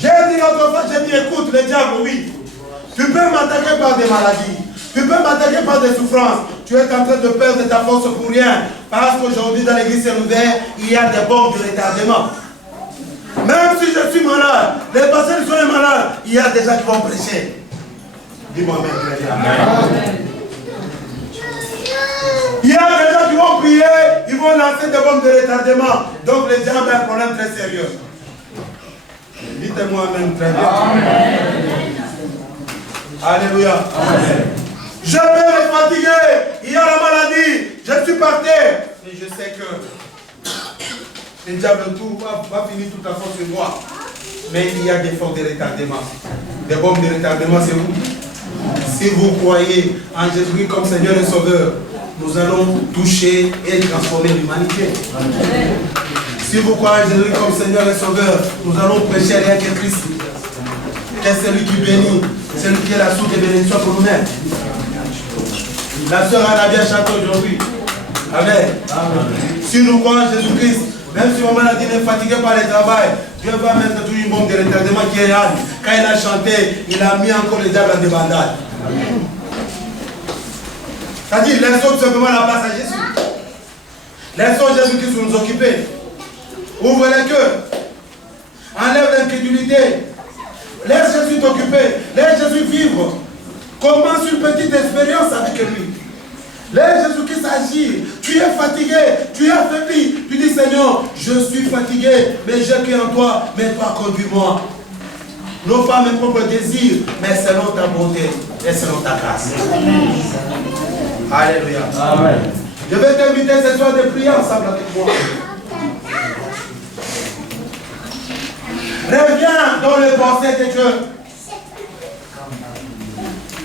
J'ai dit autrefois, j'ai dit écoute, le diable, oui. Tu peux m'attaquer par des maladies. Tu peux m'attaquer par des souffrances. Tu es en train de perdre ta force pour rien. Parce qu'aujourd'hui, dans l'église Saint-Ouvert, il y a des bombes de retardement. Même si je suis malade, les personnes qui sont malades, il y a des gens qui vont prêcher. Dis-moi Amen. Il y a des gens qui vont prier, ils vont lancer des bombes de retardement. Donc les gens ont un problème très sérieux. Dites-moi Amen très bien. Amen. Alléluia. Amen. Je vais me fatiguer, il y a la maladie, je suis par terre. Mais je sais que le diable tout va finir toute la force sur moi. Mais il y a des forces de retardement. Des bombes de retardement, c'est vous. Si vous croyez en Jésus-Christ comme Seigneur et Sauveur, nous allons toucher et transformer l'humanité. Si vous croyez en Jésus-Christ comme Seigneur et Sauveur, nous allons prêcher rien que Christ. C'est celui qui bénit, celui qui est la source de bénédiction pour nous-mêmes. La sœur Anna bien chanté aujourd'hui. Amen. Si nous croyons en Jésus-Christ, même si on a dit est fatigué par le travail, Dieu va mettre tout une bombe de retardement qui est là. Quand il a chanté, il a mis encore le diable en débandade. C'est-à-dire, laissons tout simplement la place à Jésus. Laissons Jésus-Christ nous occuper. Ouvre les cœurs. Enlève l'incrédulité. Laisse Jésus t'occuper. Laisse Jésus vivre. Commence une petite expérience avec lui. Laisse Jésus-Christ agir. Tu es fatigué, tu es affaibli. Tu dis Seigneur, je suis fatigué, mais j'ai cru en toi, mais toi conduis-moi. Non pas mes propres désirs, mais selon ta bonté et selon ta grâce. Alléluia. Amen. Je vais t'inviter ce soir de prier ensemble avec moi. Reviens dans le pensée de Dieu.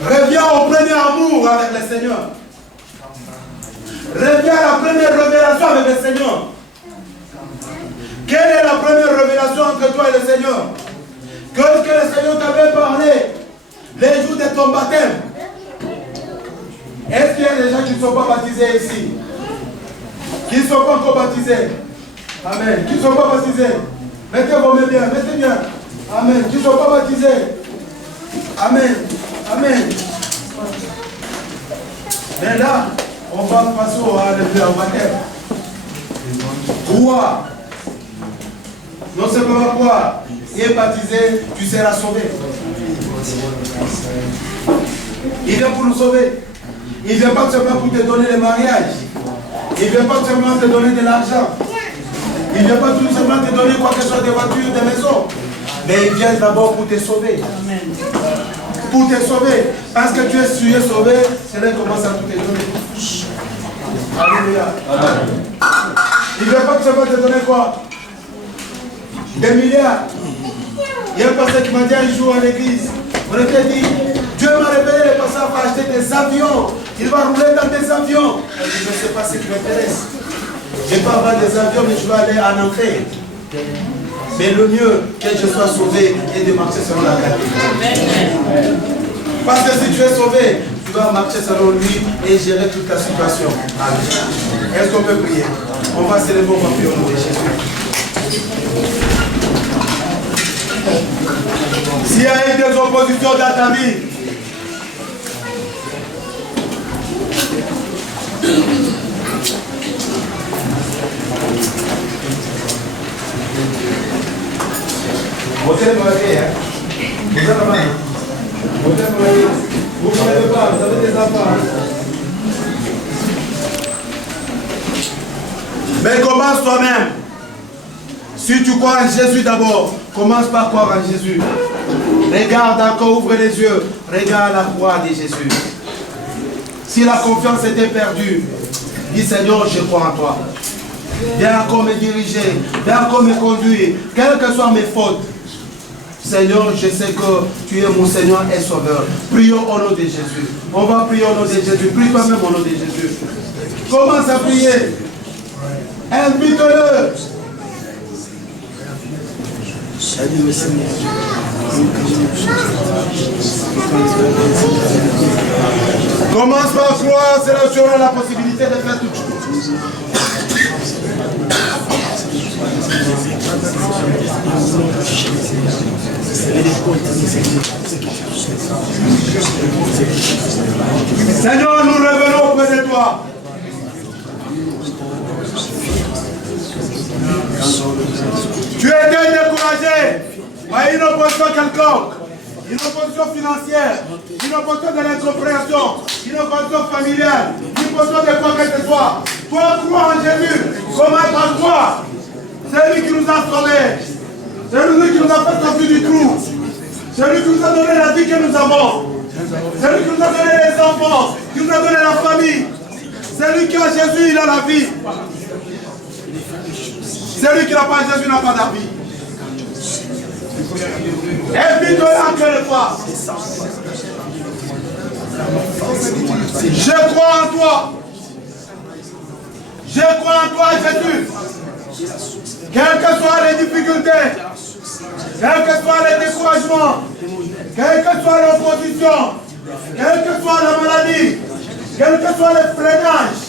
Reviens au premier amour avec le Seigneur. Reviens à la première révélation avec le Seigneur. Quelle est la première révélation entre toi et le Seigneur? Que le Seigneur t'avait parlé les jours de ton baptême. Est-ce qu'il y a des gens qui ne sont pas baptisés ici? Qui ne sont pas encore baptisés? Amen. Qui ne sont pas baptisés? Mettez vos mains bien, mettez bien. Amen. Qui ne sont pas baptisés? Amen. Amen. Mais là, on va passer au baptême. Crois. Non seulement croire. Et baptisé, tu seras sauvé. Il vient pour nous sauver. Il ne vient pas seulement pour te donner le mariage. Il ne vient pas seulement te donner de l'argent. Il ne vient pas tout seulement te donner quoi que ce soit, des voitures, des maisons. Mais il vient d'abord pour te sauver. Pour te sauver. Parce que tu es sauvé, c'est là qu'il commence à tout te donner. Alléluia. Il ne vient pas seulement te donner quoi? Des milliards. Il y a un pasteur qui m'a dit un jour à l'église, on était dit, Dieu m'a révélé le pasteur va acheter des avions. Il va rouler dans des avions. Je ne sais pas ce qui m'intéresse. Je ne vais pas avoir des avions, mais je vais aller en enfer. Mais le mieux que je sois sauvé est de marcher selon la grâce. Parce que si tu es sauvé, tu vas marcher selon lui et gérer toute la situation. Amen. Est-ce qu'on peut prier? On va se lever, on va prier au nom de Jésus. S'il y a eu des oppositions dans ta vie, votez le maquet, hein? Vous êtes là-bas. Votez le maquet. Vous ne savez pas, vous avez des enfants. Mais commence toi-même. Si tu crois en Jésus d'abord, commence par croire en Jésus. Regarde encore, ouvre les yeux. Regarde la croix de Jésus. Si la confiance était perdue, dis Seigneur, je crois en toi. Viens encore me diriger, viens encore me conduire, quelles que soient mes fautes. Seigneur, je sais que tu es mon Seigneur et Sauveur. Prions au nom de Jésus. On va prier au nom de Jésus. Prie toi-même au nom de Jésus. Commence à prier. Invite-le. Commence par croire, c'est là où tu auras la possibilité de faire toute chose. Seigneur, nous revenons auprès de toi. Tu étais découragé par une opposition quelconque, une opposition financière, une opposition de l'incompréhension, une opposition familiale, une opposition de quoi que ce soit. Toi, crois en Jésus, comment par croire? C'est lui qui nous a sauvés. C'est lui qui nous a fait sortir du trou. C'est lui qui nous a donné la vie que nous avons. C'est lui qui nous a donné les enfants, qui nous a donné la famille. C'est lui qui a Jésus, il a la vie. Celui qui n'a pas Jésus n'a pas la vie. Invite-le encore une fois. Je crois en toi. Je crois en toi, Jésus. Quelles que soient les difficultés, quels que soient les découragements, quelle que soit l'opposition, quelle que soit la maladie, quels que soient les freinages,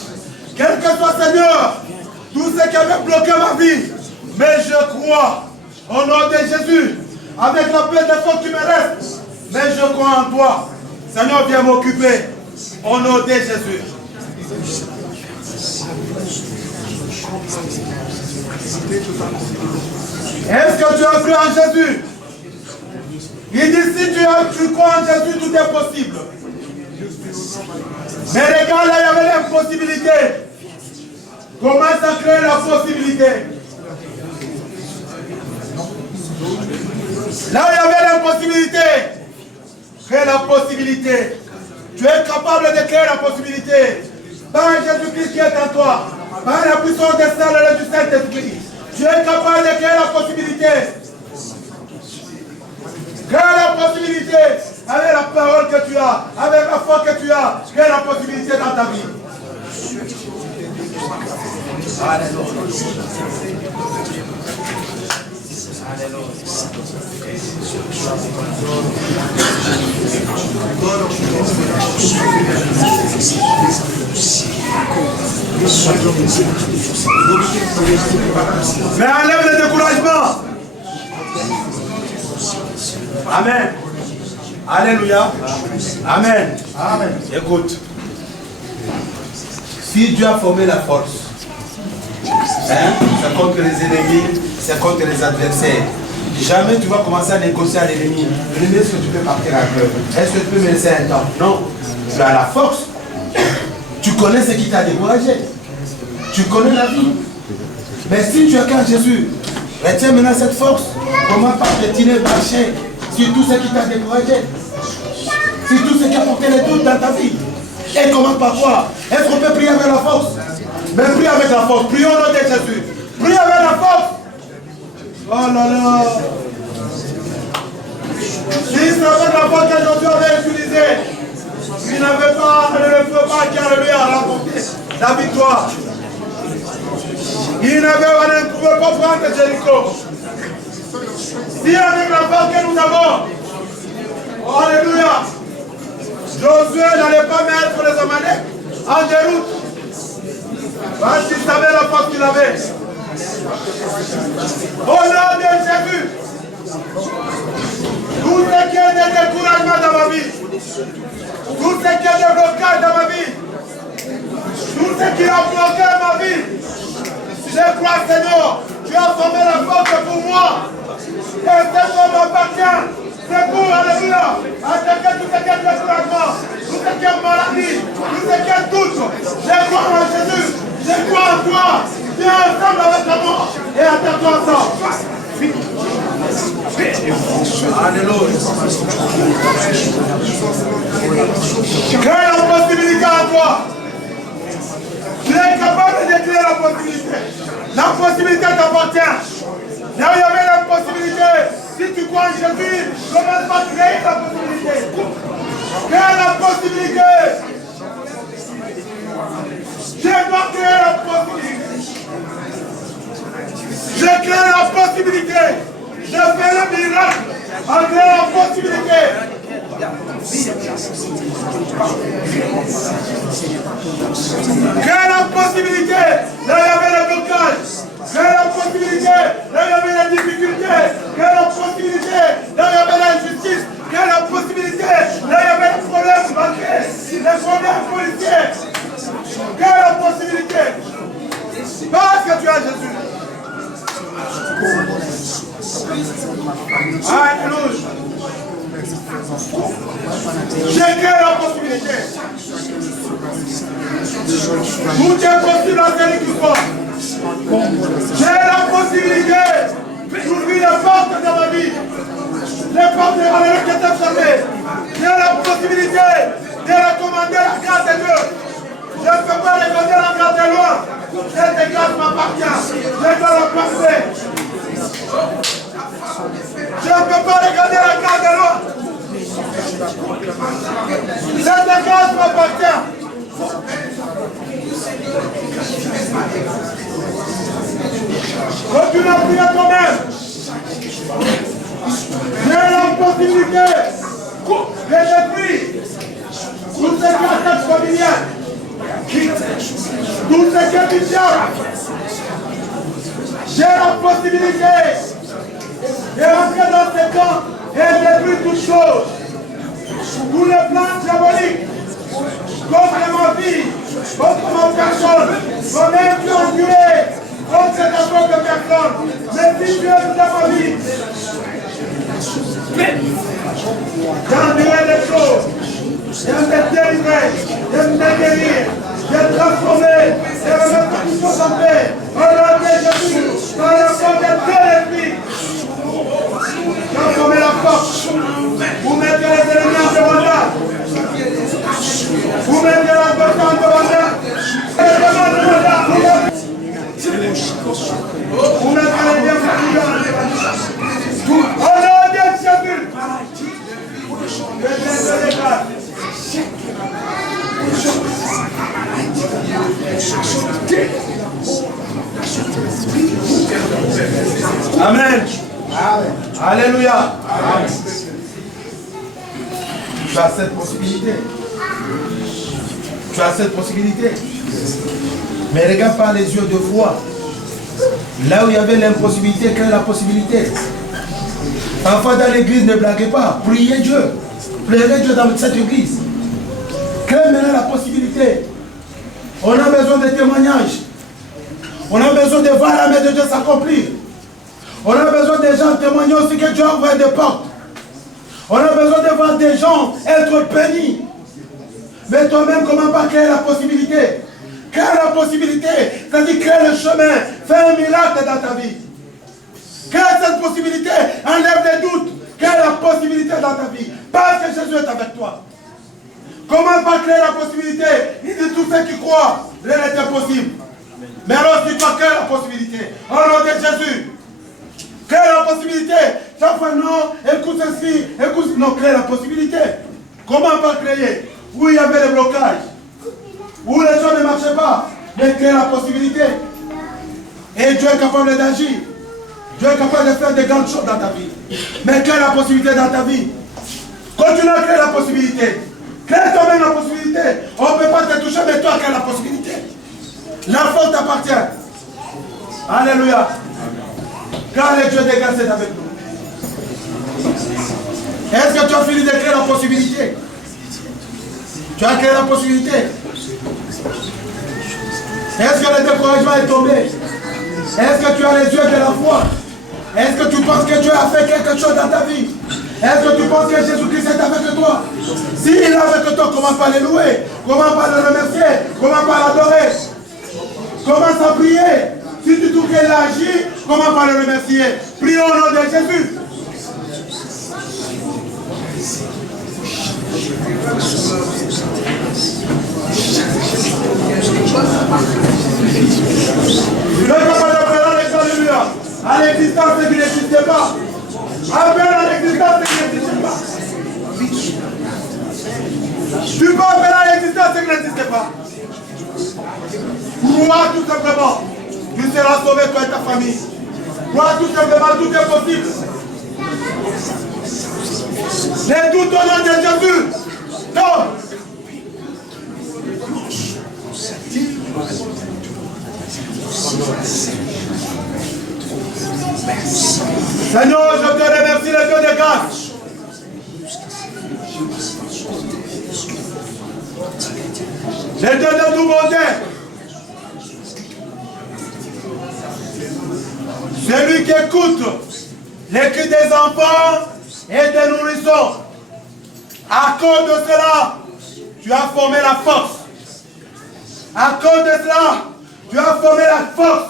quel que soit, Seigneur, tout ce qui avait bloqué ma vie, mais je crois au nom de Jésus, avec la paix de foi qui me reste, mais je crois en toi. Seigneur, viens m'occuper au nom de Jésus. Est-ce que tu as cru en Jésus? Il dit si tu crois en Jésus, tout est possible. Mais regarde, là, il y avait l'impossibilité. Commence à créer la possibilité. Là où il y avait l'impossibilité, crée la possibilité. Tu es capable de créer la possibilité. Par Jésus-Christ qui est en toi, par la puissance des salles du Saint-Esprit, tu es capable de créer la possibilité. Crée la possibilité avec la parole que tu as, avec la foi que tu as. Crée la possibilité dans ta vie. Mais enlève le découragement. Amen. Alléluia. Amen. Amen. Écoute. Si Dieu a formé la force, c'est contre les ennemis, c'est contre les adversaires. Jamais tu vas commencer à négocier à l'ennemi. L'ennemi, est-ce que tu peux partir un peu? Est-ce que tu peux me laisser un temps? Non. Tu as la force. Tu connais ce qui t'a découragé. Tu connais la vie. Mais si tu as qu'un Jésus, retiens maintenant cette force. Comment par piétiner, marcher sur tout ce qui t'a découragé, sur tout ce qui a porté les doutes dans ta vie. Et comment par quoi? Est-ce qu'on peut prier avec la force? Mais prie avec la force. Prions au nom de Jésus. Prie avec la force. Oh là là. Si c'est avec la force que Jésus avait utilisé, il n'avait pas le feu qui a lui à remporter la victoire. Il ne pouvait pas prendre Jéricho. Si avec la foi que nous avons, alléluia, Josué n'allait pas mettre les Amalek en déroute. Parce qu'il savait la force qu'il avait. Au nom de Jésus, tout ce qui est de découragement dans ma vie, tout ce qui est de blocage dans ma vie, tout ce qui a bloqué ma vie, je crois, Seigneur, tu as formé la force pour moi. Et cette forme m'appartient. C'est pour, alléluia, attaquer tout ce qui est découragement, tout ce qui est maladie, tout ce qui est doute. Je crois en Jésus, je crois en toi. Viens ensemble avec la mort et attaque-toi ensemble. Alléluia. Crée la possibilité à toi. Tu es capable de créer la possibilité. La possibilité t'appartient. Là où il y avait la possibilité, si tu crois en Jésus, commence par créer la possibilité. Crée la possibilité. Je dois créer la possibilité. Je crée la possibilité. Je fais le miracle en créant la possibilité. Crée la possibilité. Là il y avait le blocage. Crée la possibilité. Là il y avait la difficulté. Crée la possibilité. Là il y avait l'injustice. Crée la possibilité. Là il y avait les problèmes bancaires. Les problèmes policiers. Crée la possibilité. Parce que tu as Jésus. Alléluia. J'ai créé la possibilité. Tout est possible à celui qui croit. J'ai la possibilité d'ouvrir les portes de ma vie. Les portes de ma vie qui étaient fermées. J'ai la possibilité de recommander la grâce de Dieu. Je ne peux pas regarder la grâce de loin. Cette grâce m'appartient. Je dois la passer. Je ne peux pas regarder la grâce de loin. Cette grâce m'appartient. Continue à prier toi-même. J'ai la possibilité de détruire tout ce qui est attaque familiale, tout ce qui est du diable. J'ai la possibilité de rentrer dans ce camp et détruire toutes choses. Tous les plans diaboliques contre ma vie, contre ma personne, vont même plus endurer contre cette propre personne. Mais si Dieu est dans ma vie, j'endurerai des choses. Je me délivrer, je me guérir, je me transformer, je me mettre toutes choses en paix. Au nom de Jésus, dans le corps de Dieu l'esprit. Transformez la force. Vous mettez les ennemis en demandant. Vous mettez la porte en demandant. Vous mettez les biens en demandant. Au nom de Jésus. Amen. Alléluia. Tu as cette possibilité. Tu as cette possibilité. Mais regarde par les yeux de foi. Là où il y avait l'impossibilité, quelle est la possibilité? Parfois dans l'église, ne blaguez pas. Priez Dieu. Priez Dieu dans cette église. Quelle est maintenant la possibilité? On a besoin de témoignages. On a besoin de voir la main de Dieu s'accomplir. On a besoin des gens témoigner aussi que Dieu a ouvert des portes. On a besoin de voir des gens être bénis. Mais toi-même, comment pas créer la possibilité? Crée la possibilité, c'est-à-dire crée le chemin, fais un miracle dans ta vie. Crée cette possibilité, enlève les doutes, crée la possibilité dans ta vie. Parce que Jésus est avec toi. Comment pas créer la possibilité? Il dit tous ceux qui croient, rien n'est impossible. Mais alors si toi crée la possibilité, au nom de Jésus, crée la possibilité. Chaque fois, non, écoute ceci, écoute, non, crée la possibilité. Comment pas créer? Où il y avait des blocages, où les gens ne marchaient pas, mais crée la possibilité. Et Dieu est capable d'agir. Dieu est capable de faire de grandes choses dans ta vie. Mais crée la possibilité dans ta vie. Continue à créer la possibilité. Crée toi-même la possibilité. On ne peut pas te toucher, mais toi crée la possibilité. La faute t'appartient. Alléluia. Car le Dieu des grâces est avec nous. Est-ce que tu as fini de créer la possibilité? Tu as créé la possibilité. Est-ce que le découragement est tombé? Est-ce que tu as les yeux de la foi? Est-ce que tu penses que Dieu a fait quelque chose dans ta vie? Est-ce que tu penses que Jésus-Christ est avec toi? S'il est avec toi, comment pas le louer? Comment pas le remercier? Comment pas l'adorer? Commence à prier. Si tu trouves qu'il agit, comment pas le remercier? Prions au nom de Jésus. Tu es capable d'appeler l'exalléluia à l'existence qui n'existe pas. Appelle à l'existence qui n'existe pas. Tu peux appeler à l'existence qui n'existe pas. Crois tout simplement. Tu seras sauvé toi et ta famille. Crois tout simplement, tout est possible. C'est tout au nom de Jésus. Non. Seigneur, je te remercie, le Dieu de grâce. Le Dieu de tout bonté. Celui qui écoute les cris des enfants et des nourrissons. À cause de cela, tu as formé la force. À cause de cela, tu as formé la force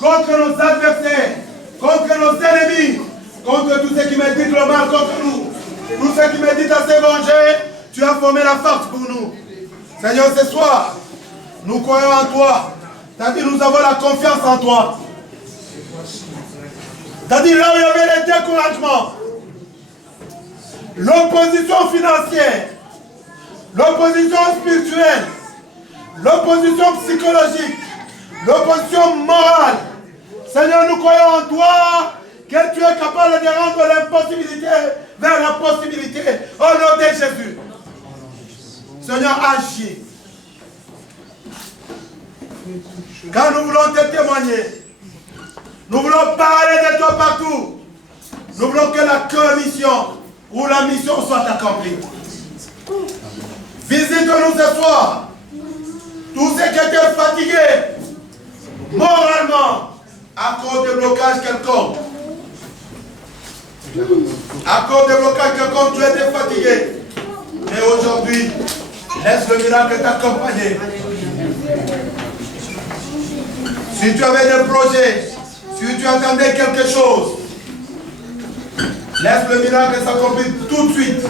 contre nos adversaires, contre nos ennemis, contre tous ceux qui méditent le mal contre nous. Tous ceux qui méditent à se venger, tu as formé la force pour nous. Seigneur, ce soir, nous croyons en toi. C'est-à-dire, nous avons la confiance en toi. C'est-à-dire, là où il y avait le découragement, l'opposition financière, l'opposition spirituelle, l'opposition psychologique, l'opposition morale. Seigneur, nous croyons en toi que tu es capable de rendre l'impossibilité vers la possibilité. Au nom de Jésus. Seigneur, agis. Quand nous voulons te témoigner, nous voulons parler de toi partout. Nous voulons que la commission ou la mission soit accomplie. Visite-nous ce soir. Tous ceux qui étaient fatigués, moralement, à cause de blocages quelconques. À cause de blocages quelconques, tu étais fatigué. Mais aujourd'hui, laisse le miracle t'accompagner. Si tu avais des projets, si tu attendais quelque chose, laisse le miracle s'accomplir tout de suite.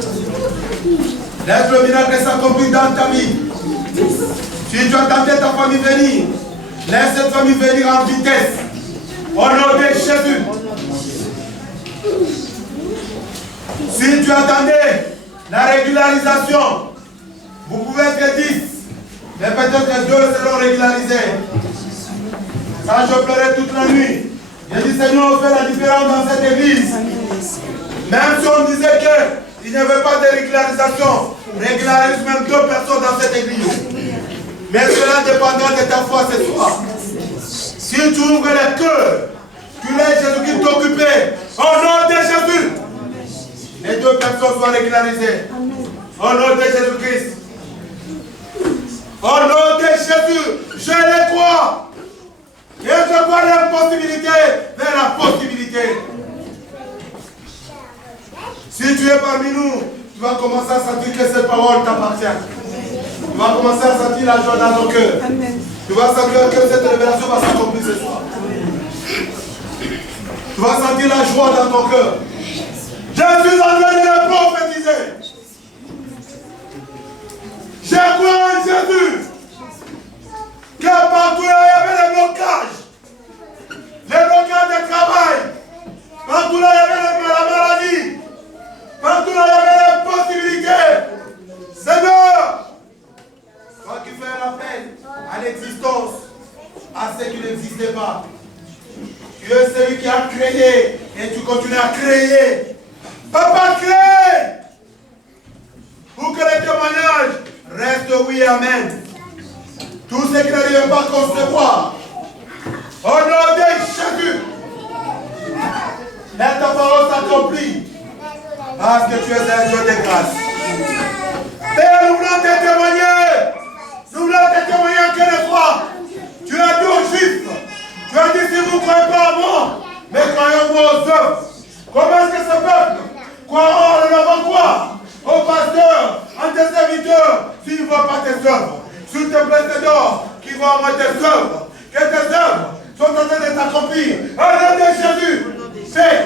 Laisse le miracle s'accomplir dans ta vie. Si tu attendais ta famille venir, laisse cette famille venir en vitesse. Au nom de Jésus. Si tu attendais la régularisation, vous pouvez être 10, mais peut-être que 2 seront régularisés. Quand je pleurais toute la nuit, j'ai dit Seigneur, on fait la différence dans cette église. Même si on disait qu'il n'y avait pas de régularisation, régularise même 2 personnes dans cette église. Mais cela dépendra de ta foi ce soir. Si tu ouvres les cœurs, tu laisses Jésus-Christ t'occuper. Au nom de Jésus, les 2 personnes soient régularisées. Au nom de Jésus-Christ. Au nom de Jésus, je les crois. Et je vois l'impossibilité vers la possibilité. Si tu es parmi nous, tu vas commencer à sentir que cette parole t'appartient. Tu vas commencer à sentir la joie dans ton cœur. Tu vas sentir que cette révélation va s'accomplir ce soir. Tu vas sentir la joie dans ton cœur. Je suis en train de le prophétiser. Je crois en Jésus. Que partout là, il y avait des blocages. Les blocages de travail. Partout là, il y avait la maladie. Partout là, il y avait les possibilités. Seigneur, toi qui fais un appel à l'existence, à ce qui n'existait pas. Tu es celui qui a créé société et tu continues à créer. Papa, crée pour que les témoignages restent oui, amen. Tout ce qui n'arrive pas à concevoir, au nom de Jésus, laisse ta parole s'accomplir parce que tu es un Dieu de grâce. Père, nous voulons te témoigner. Nous voulons te témoigner en quelle fois. Tu as dit aux Juifs, tu as dit si vous ne croyez pas à moi, mais croyez-moi aux œuvres. Comment est-ce que ce peuple croira en avant quoi? Au pasteur, en tes serviteurs, s'ils ne voient pas tes œuvres. S'il te plaît, Seigneur, qui voient moi tes œuvres, que tes œuvres sont en train de s'accomplir. Au nom de Jésus, fais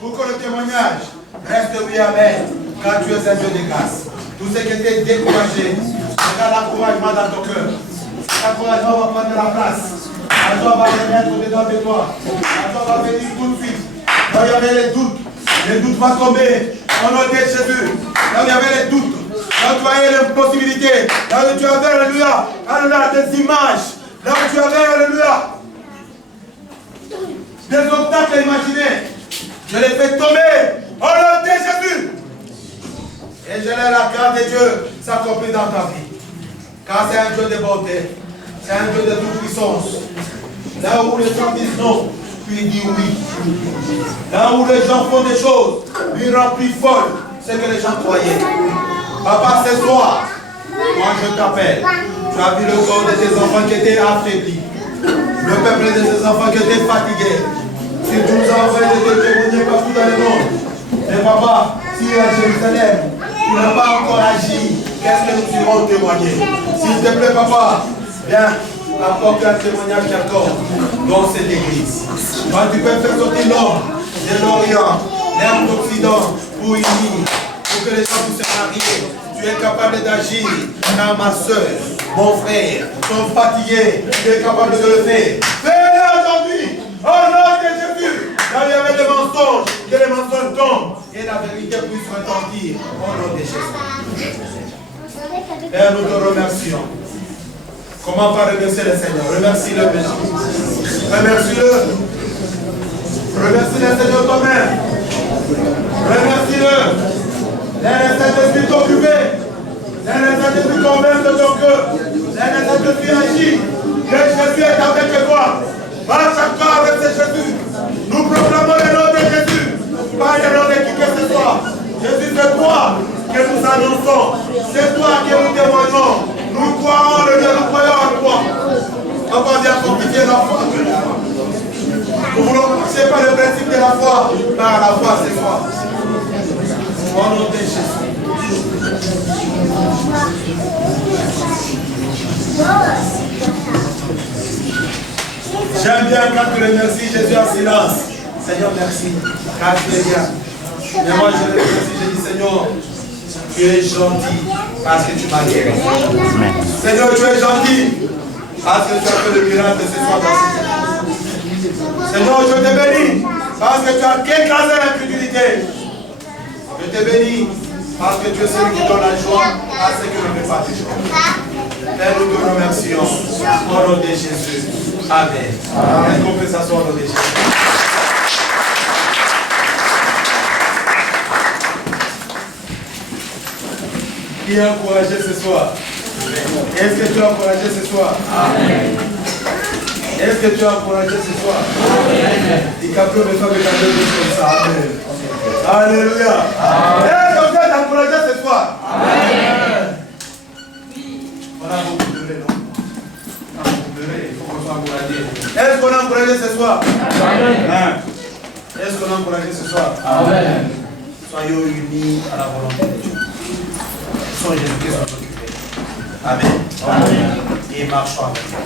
pour que le témoignage reste oui, amen, car tu es un Dieu de grâce. Tout ce qui était découragé, regarde l'encouragement dans ton cœur. L'encouragement va prendre la place. La joie va remettre dedans de toi. La joie va venir tout de suite. Là où il y avait les doutes vont tomber. Au nom de Jésus. Là où il y avait les doutes, là où tu avais les possibilités, là où tu avais, alléluia, des images, là où tu avais, alléluia, des obstacles imaginés, je les fais tomber. Au nom de Jésus. Et je laisse la grâce de Dieu s'accomplir dans ta vie. Car c'est un Dieu de bonté. C'est un Dieu de toute puissance. Là où les gens disent non, lui dit oui. Là où les gens font des choses, lui rend plus folle ce que les gens croyaient. Papa, ce soir, moi je t'appelle. Tu as vu le corps de tes enfants qui étaient affaiblis. Le peuple de tes enfants qui étaient fatigués. Si tu nous as envoyé de te témoigner partout dans le monde. Et papa, si à Jérusalem, tu n'as pas encore agi, qu'est-ce que nous irons témoigner? S'il te plaît, papa, viens, apporte un témoignage encore dans cette église. Quand tu peux faire sortir l'homme de l'Orient, l'homme d'Occident, pour unir, pour que les gens puissent se marier, tu es capable d'agir. Car ma soeur, mon frère, sont fatigués, tu es capable de le faire. Fais-le aujourd'hui, au nom de Jésus. Là où il y avait des mensonges, que les mensonges tombent et la vérité puisse retentir au nom de Jésus. Père, nous te remercions. Comment pas remercier le Seigneur? Remercie-le maintenant. Remercie-le. Remercie le Seigneur toi-même. Remercie-le. Laisse le Saint-Esprit t'occuper. Laisse le Saint-Esprit convaincre de ton cœur. Laisse le Saint-Esprit agir. Que Jésus est avec toi. Va chaque fois avec ce Jésus. Nous proclamons le nom de Jésus. Pas le nom de qui que ce soit. Jésus, c'est toi que nous annonçons. C'est toi que nous témoignons. Nous croyons le Dieu, nous croyons en toi. Papa, viens fortifier la foi. Nous voulons marcher par le principe de la foi, par la foi ce soir. Au nom de Jésus. J'aime bien quand tu remercies Jésus en silence. Seigneur, merci. Car tu es bien. Mais moi, je le remercie. Je dis, Seigneur, tu es gentil parce que tu m'as guéri. Seigneur, tu es gentil parce que tu as fait le miracle ce soir dans cette église. Seigneur, je te bénis parce que tu as écrasé l'incrédulité. Je te bénis parce que tu es celui qui donne la joie à ceux qui ne peuvent pas te joie. Père, nous te remercions au nom de Jésus. Amen. Est-ce qu'on peut s'asseoir au nom de Jésus? Qui est encouragé ce soir? Est-ce que tu es encouragé ce soir? Amen. Est-ce que tu es encouragé ce soir? Amen. Il capte mes femmes et comme ça. Amen. Alléluia. Est-ce que vous êtes encouragé ce soir? Amen. On a beaucoup de non? On a beaucoup de il faut qu'on soit encouragé. Est-ce qu'on est encouragé ce soir? Amen. Est-ce qu'on est encouragé ce soir? Amen. Soyons unis à la volonté de Dieu. Soyez Jésus-Christ sont occupés. Amen. Amen. Et marchons avec Dieu.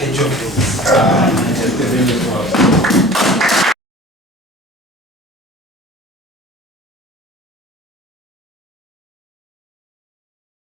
Que Dieu vous bénisse. Amen.